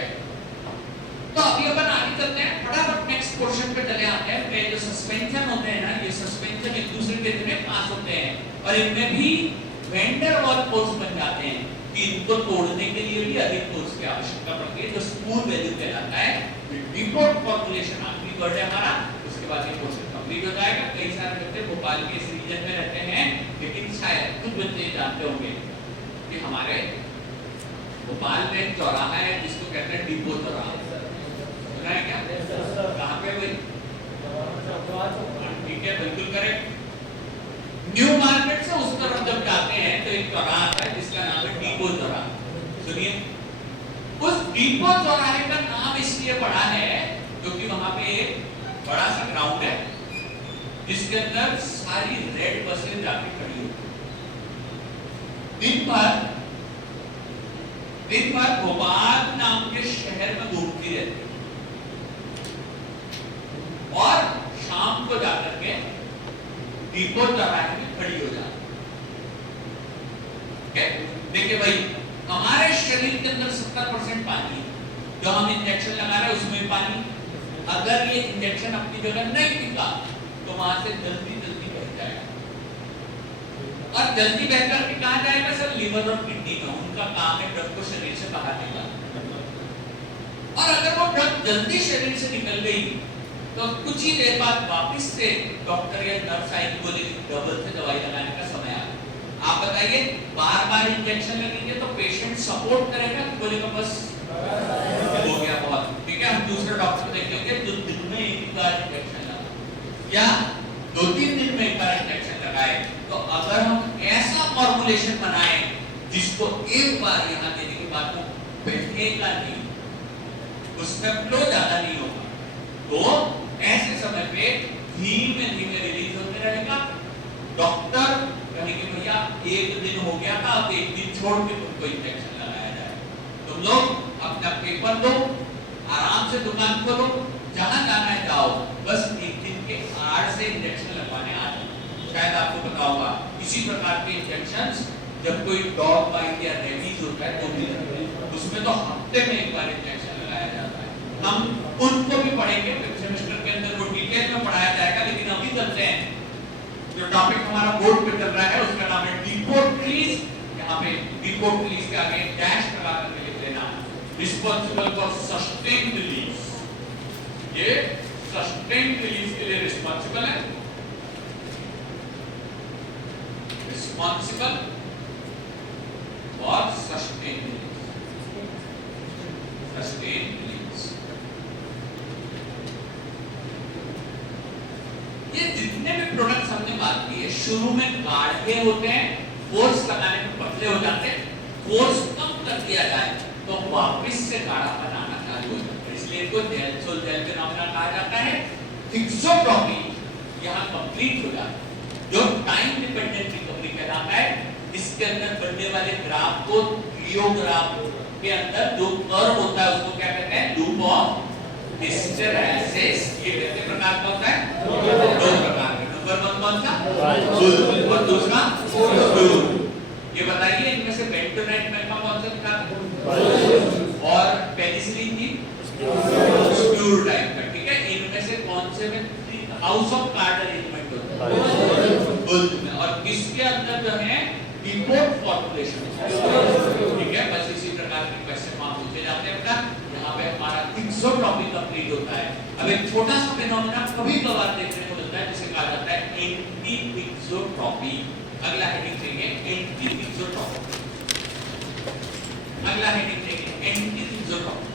तो अभी अपन आगे चलते हैं, फटाफट नेक्स्ट पोर्शन पे चले आते हैं। ये जो सस्पेंशन होते हैं ना, ये सस्पेंशन एक दूसरे के इतने पास होते हैं और इनमें भी वेंडर वॉल फोर्स बन जाते हैं कि इनको तोड़ने के लिए भी अधिक फोर्स की आवश्यकता पड़ती है, जो स्मूथ वैल्यू कहलाता है। डिपोर्ट फॉर्मुलेशन आखिरी वर्ड है हमारा, उसके बाद ये पोर्शन कंप्लीट हो जाएगा। कई सारे बच्चे भोपाल के इस रीजन में रहते हैं, लेकिन शायद कुछ बच्चे जानते होंगे कि हमारे भोपाल में एक चौराहा है जिसको कहते हैं डिपो चौराहा, सुना है क्या? कहाँ पे भाई? ठीक है, बिल्कुल करेक्ट। न्यू मार्केट से उस तरफ जब जाते हैं तो एक चौराहा है जिसका नाम है डिपो चौराहा। सुनिए, उस डिपो चौराहे का नाम इसलिए पड़ा है क्योंकि वहां पे एक बड़ा सा ग्राउंड है जिसके अंदर सारी रेड बसें जाके खड़ी होती हैं। दिन भर भोपाल नाम के शहर में घूमती रहती है और शाम को जाकर के डिपो चौराहे में खड़ी हो जाती है। देखिए भाई, हमारे शरीर के अंदर 70% पानी है, जो हम इंजेक्शन लगा रहे हैं उसमें पानी। अगर ये इंजेक्शन अपनी जगह नहीं टिका तो वहां से जल्दी जल्दी बह जाएगा, और जल्दी बह करके कहां जाएगा सर? लीवर और किडनी में। उनका काम है ड्रग को शरीर से बाहर निकालना, और अगर वो ड्रग जल्दी शरीर से निकल गई तो कुछ ही देर बाद वापस से डॉक्टर या नर्स आएगी, बोलेगी डबल से दवाई लगाने का समय आ गया। आप बताइए, बार बार इंजेक्शन लगेंगे तो पेशेंट सपोर्ट करेगा, बोलेगा बस हो गया बहुत, ठीक है, हम दूसरे डॉक्टर को देखेंगे जो दिन में एक बार इंजेक्शन लगा या 2-3 दिन में एक बार इंजेक्शन लगाए। तो अगर हम ऐसा फॉर्मुलेशन बनाए जिसको एक बार यहाँ देने के बाद वो बैठेगा नहीं, उसमें फ्लो ज्यादा नहीं होगा, तो ऐसे समय पे धीमे धीमे रिलीज होते रहेगा। डॉक्टर कहेंगे भैया एक दिन हो गया था, अब एक दिन छोड़ के तुमको इंजेक्शन लगाया जाए। तुम लोग अपना पेपर दो, आराम से दुकान खोलो, जहां जाना है जाओ, बस एक दिन के आड़ से इंजेक्शन लगवाने आ जाओ। शायद आपको पता होगा इसी प्रकार के इंजेक्शंस जब कोई डॉग बाइट या रेबीज होता है तो भी लगते हैं, उसमें तो हफ्ते में एक बार इंजेक्शन लगाया जाता है। हम उनको भी पढ़ेंगे सेमेस्टर के अंदर, वो डिटेल में पढ़ाया जाएगा। लेकिन अभी चलते हैं, जो टॉपिक हमारा बोर्ड पे चल रहा है उसका नाम है डिपोर्टलीज। यहाँ पे डिपोर्टलीज के आगे डैश लगा करके लिख लेना, रिस्पांसिबल फॉर सस्टेन्ड रिलीज। ये सस्टेन्ड रिलीज के लिए रिस्पांसिबल है, responsible for sustained release, sustained release. ये जितने भी प्रोडक्ट्स हमने बात की है, शुरू में गाढ़े होते हैं, फोर्स लगाने में पतले हो जाते हैं, फोर्स कम कर दिया जाए तो वापस से गाढ़ा बनाना चालू हो जाता है, इसलिए इनको जेल फिनोमेना कहा जाता है। थिक्सोट्रॉपी यहाँ कंप्लीट हो जाता है, जो टाइम डिपेंडेंट रिकवरी कहलाता है। इसके अंदर बनने वाले ग्राफ को रियोग्राफ के अंदर जो कर्व होता है उसको क्या कहते हैं? Loop of hysteresis. ये कितने प्रकार का होता है? 2 प्रकार के। नंबर 1 कौन सा? बुल, और दूसरा स्क्रू। ये बताइए इनमें से बेंटोनाइट मैग्मा कौन सा दिखा है? और पेनिसिलिन की स्क्रू टाइप का, ठीक है। इनमें से कौन से में हाउस ऑफ कार्ड अरेंजमेंट होता है बुद्ध में, और किसके अंदर जो है डिपोर्ट फॉर्मुलेशन, ठीक है। बस इसी प्रकार के क्वेश्चन वहां पूछे जाते हैं बेटा। यहाँ पे हमारा थिक्सोट्रॉपी कंप्लीट होता है। अब एक छोटा सा फिनोमेना कभी कभार देखने को मिलता है जिसे कहा जाता है एंटी थिक्सोट्रॉपी। अगला हेडिंग देंगे एंटी थिक्सोट्रॉपी। अगला हेडिंग देंगे एंटी थिक्सोट्रॉपी।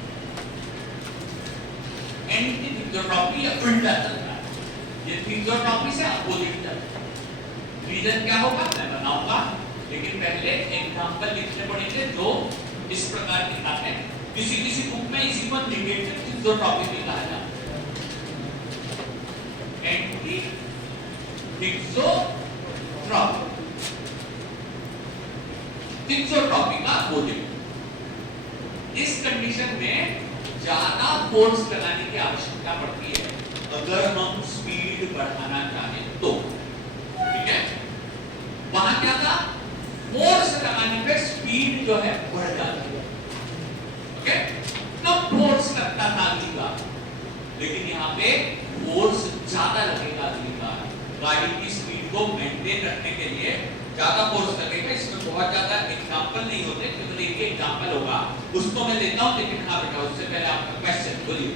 एंटी थिक्सोट्रॉपी या उल्टा चलता है, ये थिक्सोट्रॉपी से अपोजिट चलता है। रीजन क्या होगा मैं बताऊंगा, लेकिन पहले एग्जांपल लिखने पड़ेंगे जो इस प्रकार दिखाते हैं। किसी किसी बुक में इसी को नेगेटिव थिक्सोट्रॉपी भी कहा जाता है। एंटी थिक्सोट्रॉपी, थिक्सोट्रॉपी का अपोजिट। इस कंडीशन में ज्यादा फोर्स लगाने की आवश्यकता पड़ती है अगर हम स्पीड बढ़ाना चाहें तो, ठीक है। वहां क्या था, फोर्स लगाने पे स्पीड जो है बढ़ जाती है, ओके। कम फोर्स लगता था अगली बार, लेकिन यहाँ पे फोर्स ज्यादा लगेगा अगली बार। गाड़ी की स्पीड को मेंटेन रखने के लिए ज्यादा फोर्स लगेगा। इसमें बहुत ज्यादा एग्जांपल नहीं होते, केवल एक एग्जांपल होगा, उसको मैं लेता हूं। लेकिन हाँ बेटा, उससे पहले आपका क्वेश्चन बोलिए।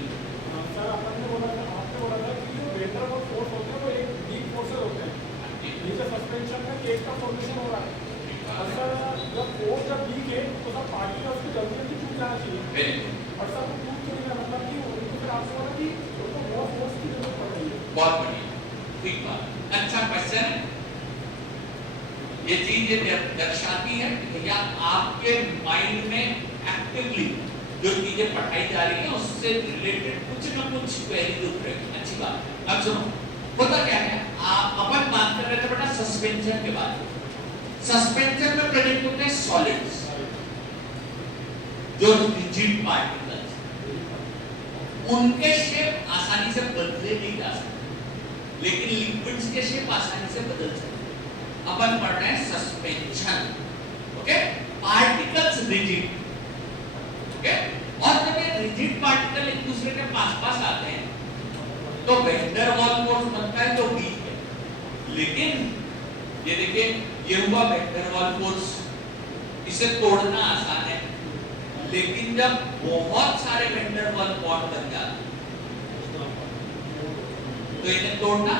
सर आपने बोला था कि जो वेंडर और फोर्स होते हैं वो एक वीक फोर्सेस होते हैं, नीचे सस्पेंशन में केक का फॉर्मेशन हो रहा है। सर जब फोर्स जब वीक है तो सब पार्टी का उसकी जल्दी जल्दी टूट जाना चाहिए, और सर वो टूट क्यों नहीं, मतलब कि उनको फिर आपसे बोला कि उनको बहुत फोर्स की जरूरत पड़ रही है। बहुत बढ़िया, ठीक बात, अच्छा क्वेश्चन है। ये चीज ये दर्शाती है कि भैया आपके माइंड में एक्टिवली जो चीजें पढ़ाई जा रही है उससे रिलेटेड कुछ ना कुछ क्वेरी उठ रही है। अच्छी बात है। अब सुनो, होता क्या है, आप अपन बात कर रहे थे बेटा सस्पेंशन के बारे में। सस्पेंशन में प्रेजेंट होते हैं सॉलिड्स, जो रिजिड पार्टिकल्स, उनके शेप आसानी से बदले नहीं जा सकते, लेकिन लिक्विड्स के शेप आसानी से बदल सकते। अपन पढ़ रहे हैं suspension, okay. Particles rigid, okay. और जब ये रिजिड पार्टिकल एक दूसरे के पास आते हैं तो वेंडर वॉल फोर्स बनता है जो वीक है। लेकिन ये देखिए, ये हुआ वेंडर वॉल फोर्स, इसे तोड़ना आसान है। लेकिन जब बहुत सारे वेंडर वॉल बॉन्ड बन जाते तो इन्हें तोड़ना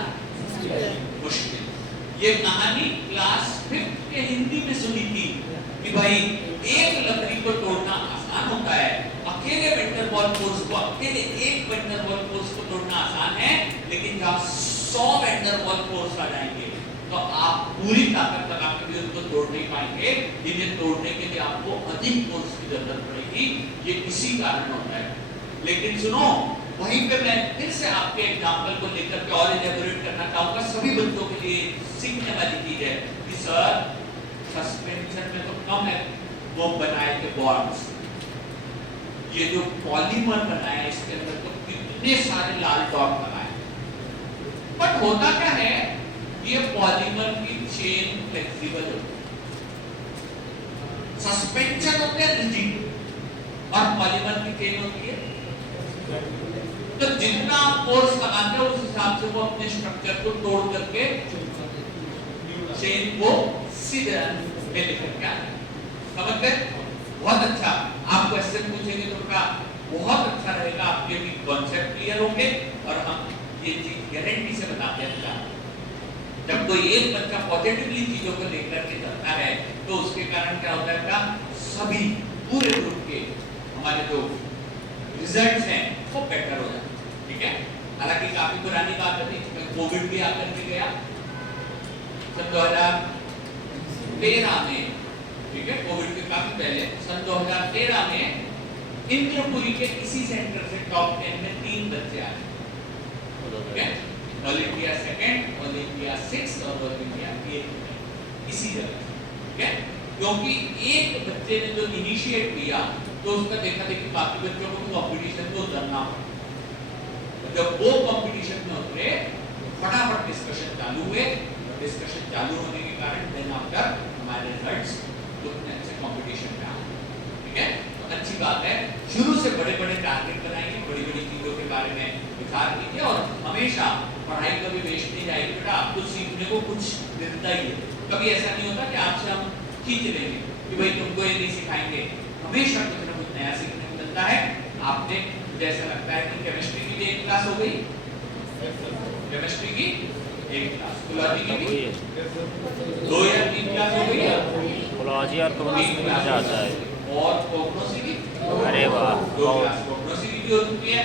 मुश्किल। ये कहानी क्लास 5th के हिंदी में सुनी थी कि भाई एक लकड़ी को तोड़ना आसान होता है, अकेले वेंडर वॉल फोर्स को, अकेले एक वेंडर वॉल फोर्स को तोड़ना आसान है, लेकिन जब 100 वेंडर वॉल फोर्स आ जाएंगे तो आप पूरी ताकत लगा के भी उनको तोड़ नहीं पाएंगे। इन्हें तोड़ने के लिए आपको अधिक फोर्स की जरूरत पड़ेगी। ये इसी कारण होता है। लेकिन सुनो, वहीं पे मैं फिर से आपके एग्जांपल को लेकर के और इलैबोरेट करना चाहूंगा। सभी बच्चों के लिए सीखने वाली चीज है कि सर सस्पेंशन में तो कम है वो बनाए थे बॉन्ड्स, ये जो पॉलीमर बनाया है इसके अंदर तो कितने सारे लाल डॉट बनाए। बट होता क्या है, ये पॉलीमर की चेन फ्लेक्सिबल होती है, सस्पेंशन होते हैं रिजिड, और पॉलीमर की चेन होती है। तो जितना आप फोर्स लगाते हो उस हिसाब से वो अपने स्ट्रक्चर को तोड़ करके चेन को सीधे में लेकर के आते हैं। समझ गए? बहुत अच्छा। आप क्वेश्चन पूछेंगे तो बेटा बहुत अच्छा रहेगा, आपके भी कॉन्सेप्ट क्लियर होंगे। और हम ये चीज गारंटी से बताते हैं बेटा, जब कोई एक बच्चा पॉजिटिवली चीजों को लेकर के चलता है तो उसके कारण क्या होता है बेटा, सभी पूरे ग्रुप के हमारे जो रिजल्ट्स हैं वो बेटर हो जाते हैं। ठीक है? हालांकि काफी पुरानी बात है, कोविड भी आकर के गया सन 2013 में, ठीक है, कोविड के काफी पहले सन 2013 में इंद्रपुरी के किसी सेंटर से टॉप 10 में 3 बच्चे आए। ठीक है? All India 2nd, all India 6th और ऑल इंडिया 8th, इसी जगह। ठीक है? क्योंकि एक बच्चे ने जो इनिशिएट किया तो उसका देखा देखी बाकी बच्चों को कंपटीशन में उतरना पड़ा। जब वो कंपटीशन में उतरे फटाफट डिस्कशन चालू हुए। डिस्कशन चालू होने के कारण देन आफ्टर हमारे रिजल्ट्स उतने अच्छे कंपटीशन में आए। ठीक है? तो अच्छी बात है, शुरू से बड़े बड़े टारगेट बनाइए, बड़ी बड़ी चीजों के बारे में विचार कीजिए और हमेशा पढ़ाई कभी वेस्ट नहीं जाएगी बेटा, आपको सीखने को कुछ मिलता ही है। कभी ऐसा नहीं होता कि आपसे हम खींच लेंगे कि भाई तुमको ये नहीं सिखाएंगे, हमेशा कुछ ना कुछ नया सीखने को मिलता है। आपने जैसा लगता है कि केमिस्ट्री की भी एक क्लास हो गई, केमिस्ट्री की एक क्लास, बायोलॉजी की भी 2 या 3 क्लास हो गई है, बायोलॉजी और कॉग्निशन में मजा आता है। और कॉग्नोसी की अरे वाह, 2 क्लास कॉग्नोसी की भी हो चुकी है।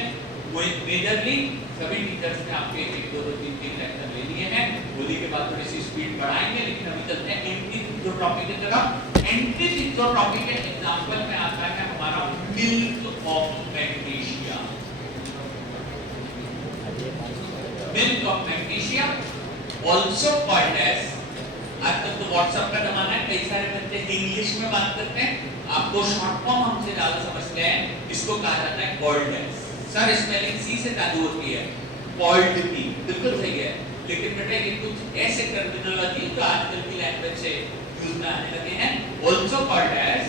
वो मेजरली सभी टीचर्स ने आपके 1 2 3 लेक्चर ले लिए हैं। होली के बाद थोड़ी सी स्पीड बढ़ाएंगे, लेकिन अभी चलते हैं एंटी टॉपिक की तरफ। एंटी टॉपिक के एग्जांपल में आता है हमारा milk of magnesia. Milk of magnesia also called as, आजकल तो व्हाट्सएप का जमाना है, कई सारे बच्चे इंग्लिश में बात करते हैं, आपको शॉर्ट फॉर्म हमसे ज्यादा समझते हैं, इसको कहा जाता है called as. Sir spelling C से चालू होती है, कॉल्ड की बिल्कुल सही है, लेकिन बेटा ये कुछ ऐसे टर्मिनोलॉजी जो आजकल की लैंग्वेज से यूज में आने लगे हैं। Also called as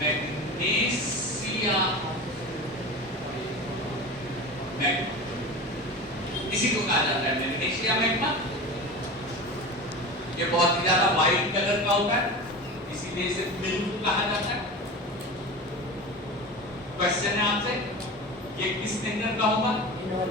magnesia magma, इसी को कहा जाता है मैग्नीशिया मैग्मा। ये बहुत ही ज्यादा वाइट कलर का होता है, इसीलिए इसे मिल्क कहा जाता है। क्वेश्चन है आपसे, ये किस फिंगर का होगा?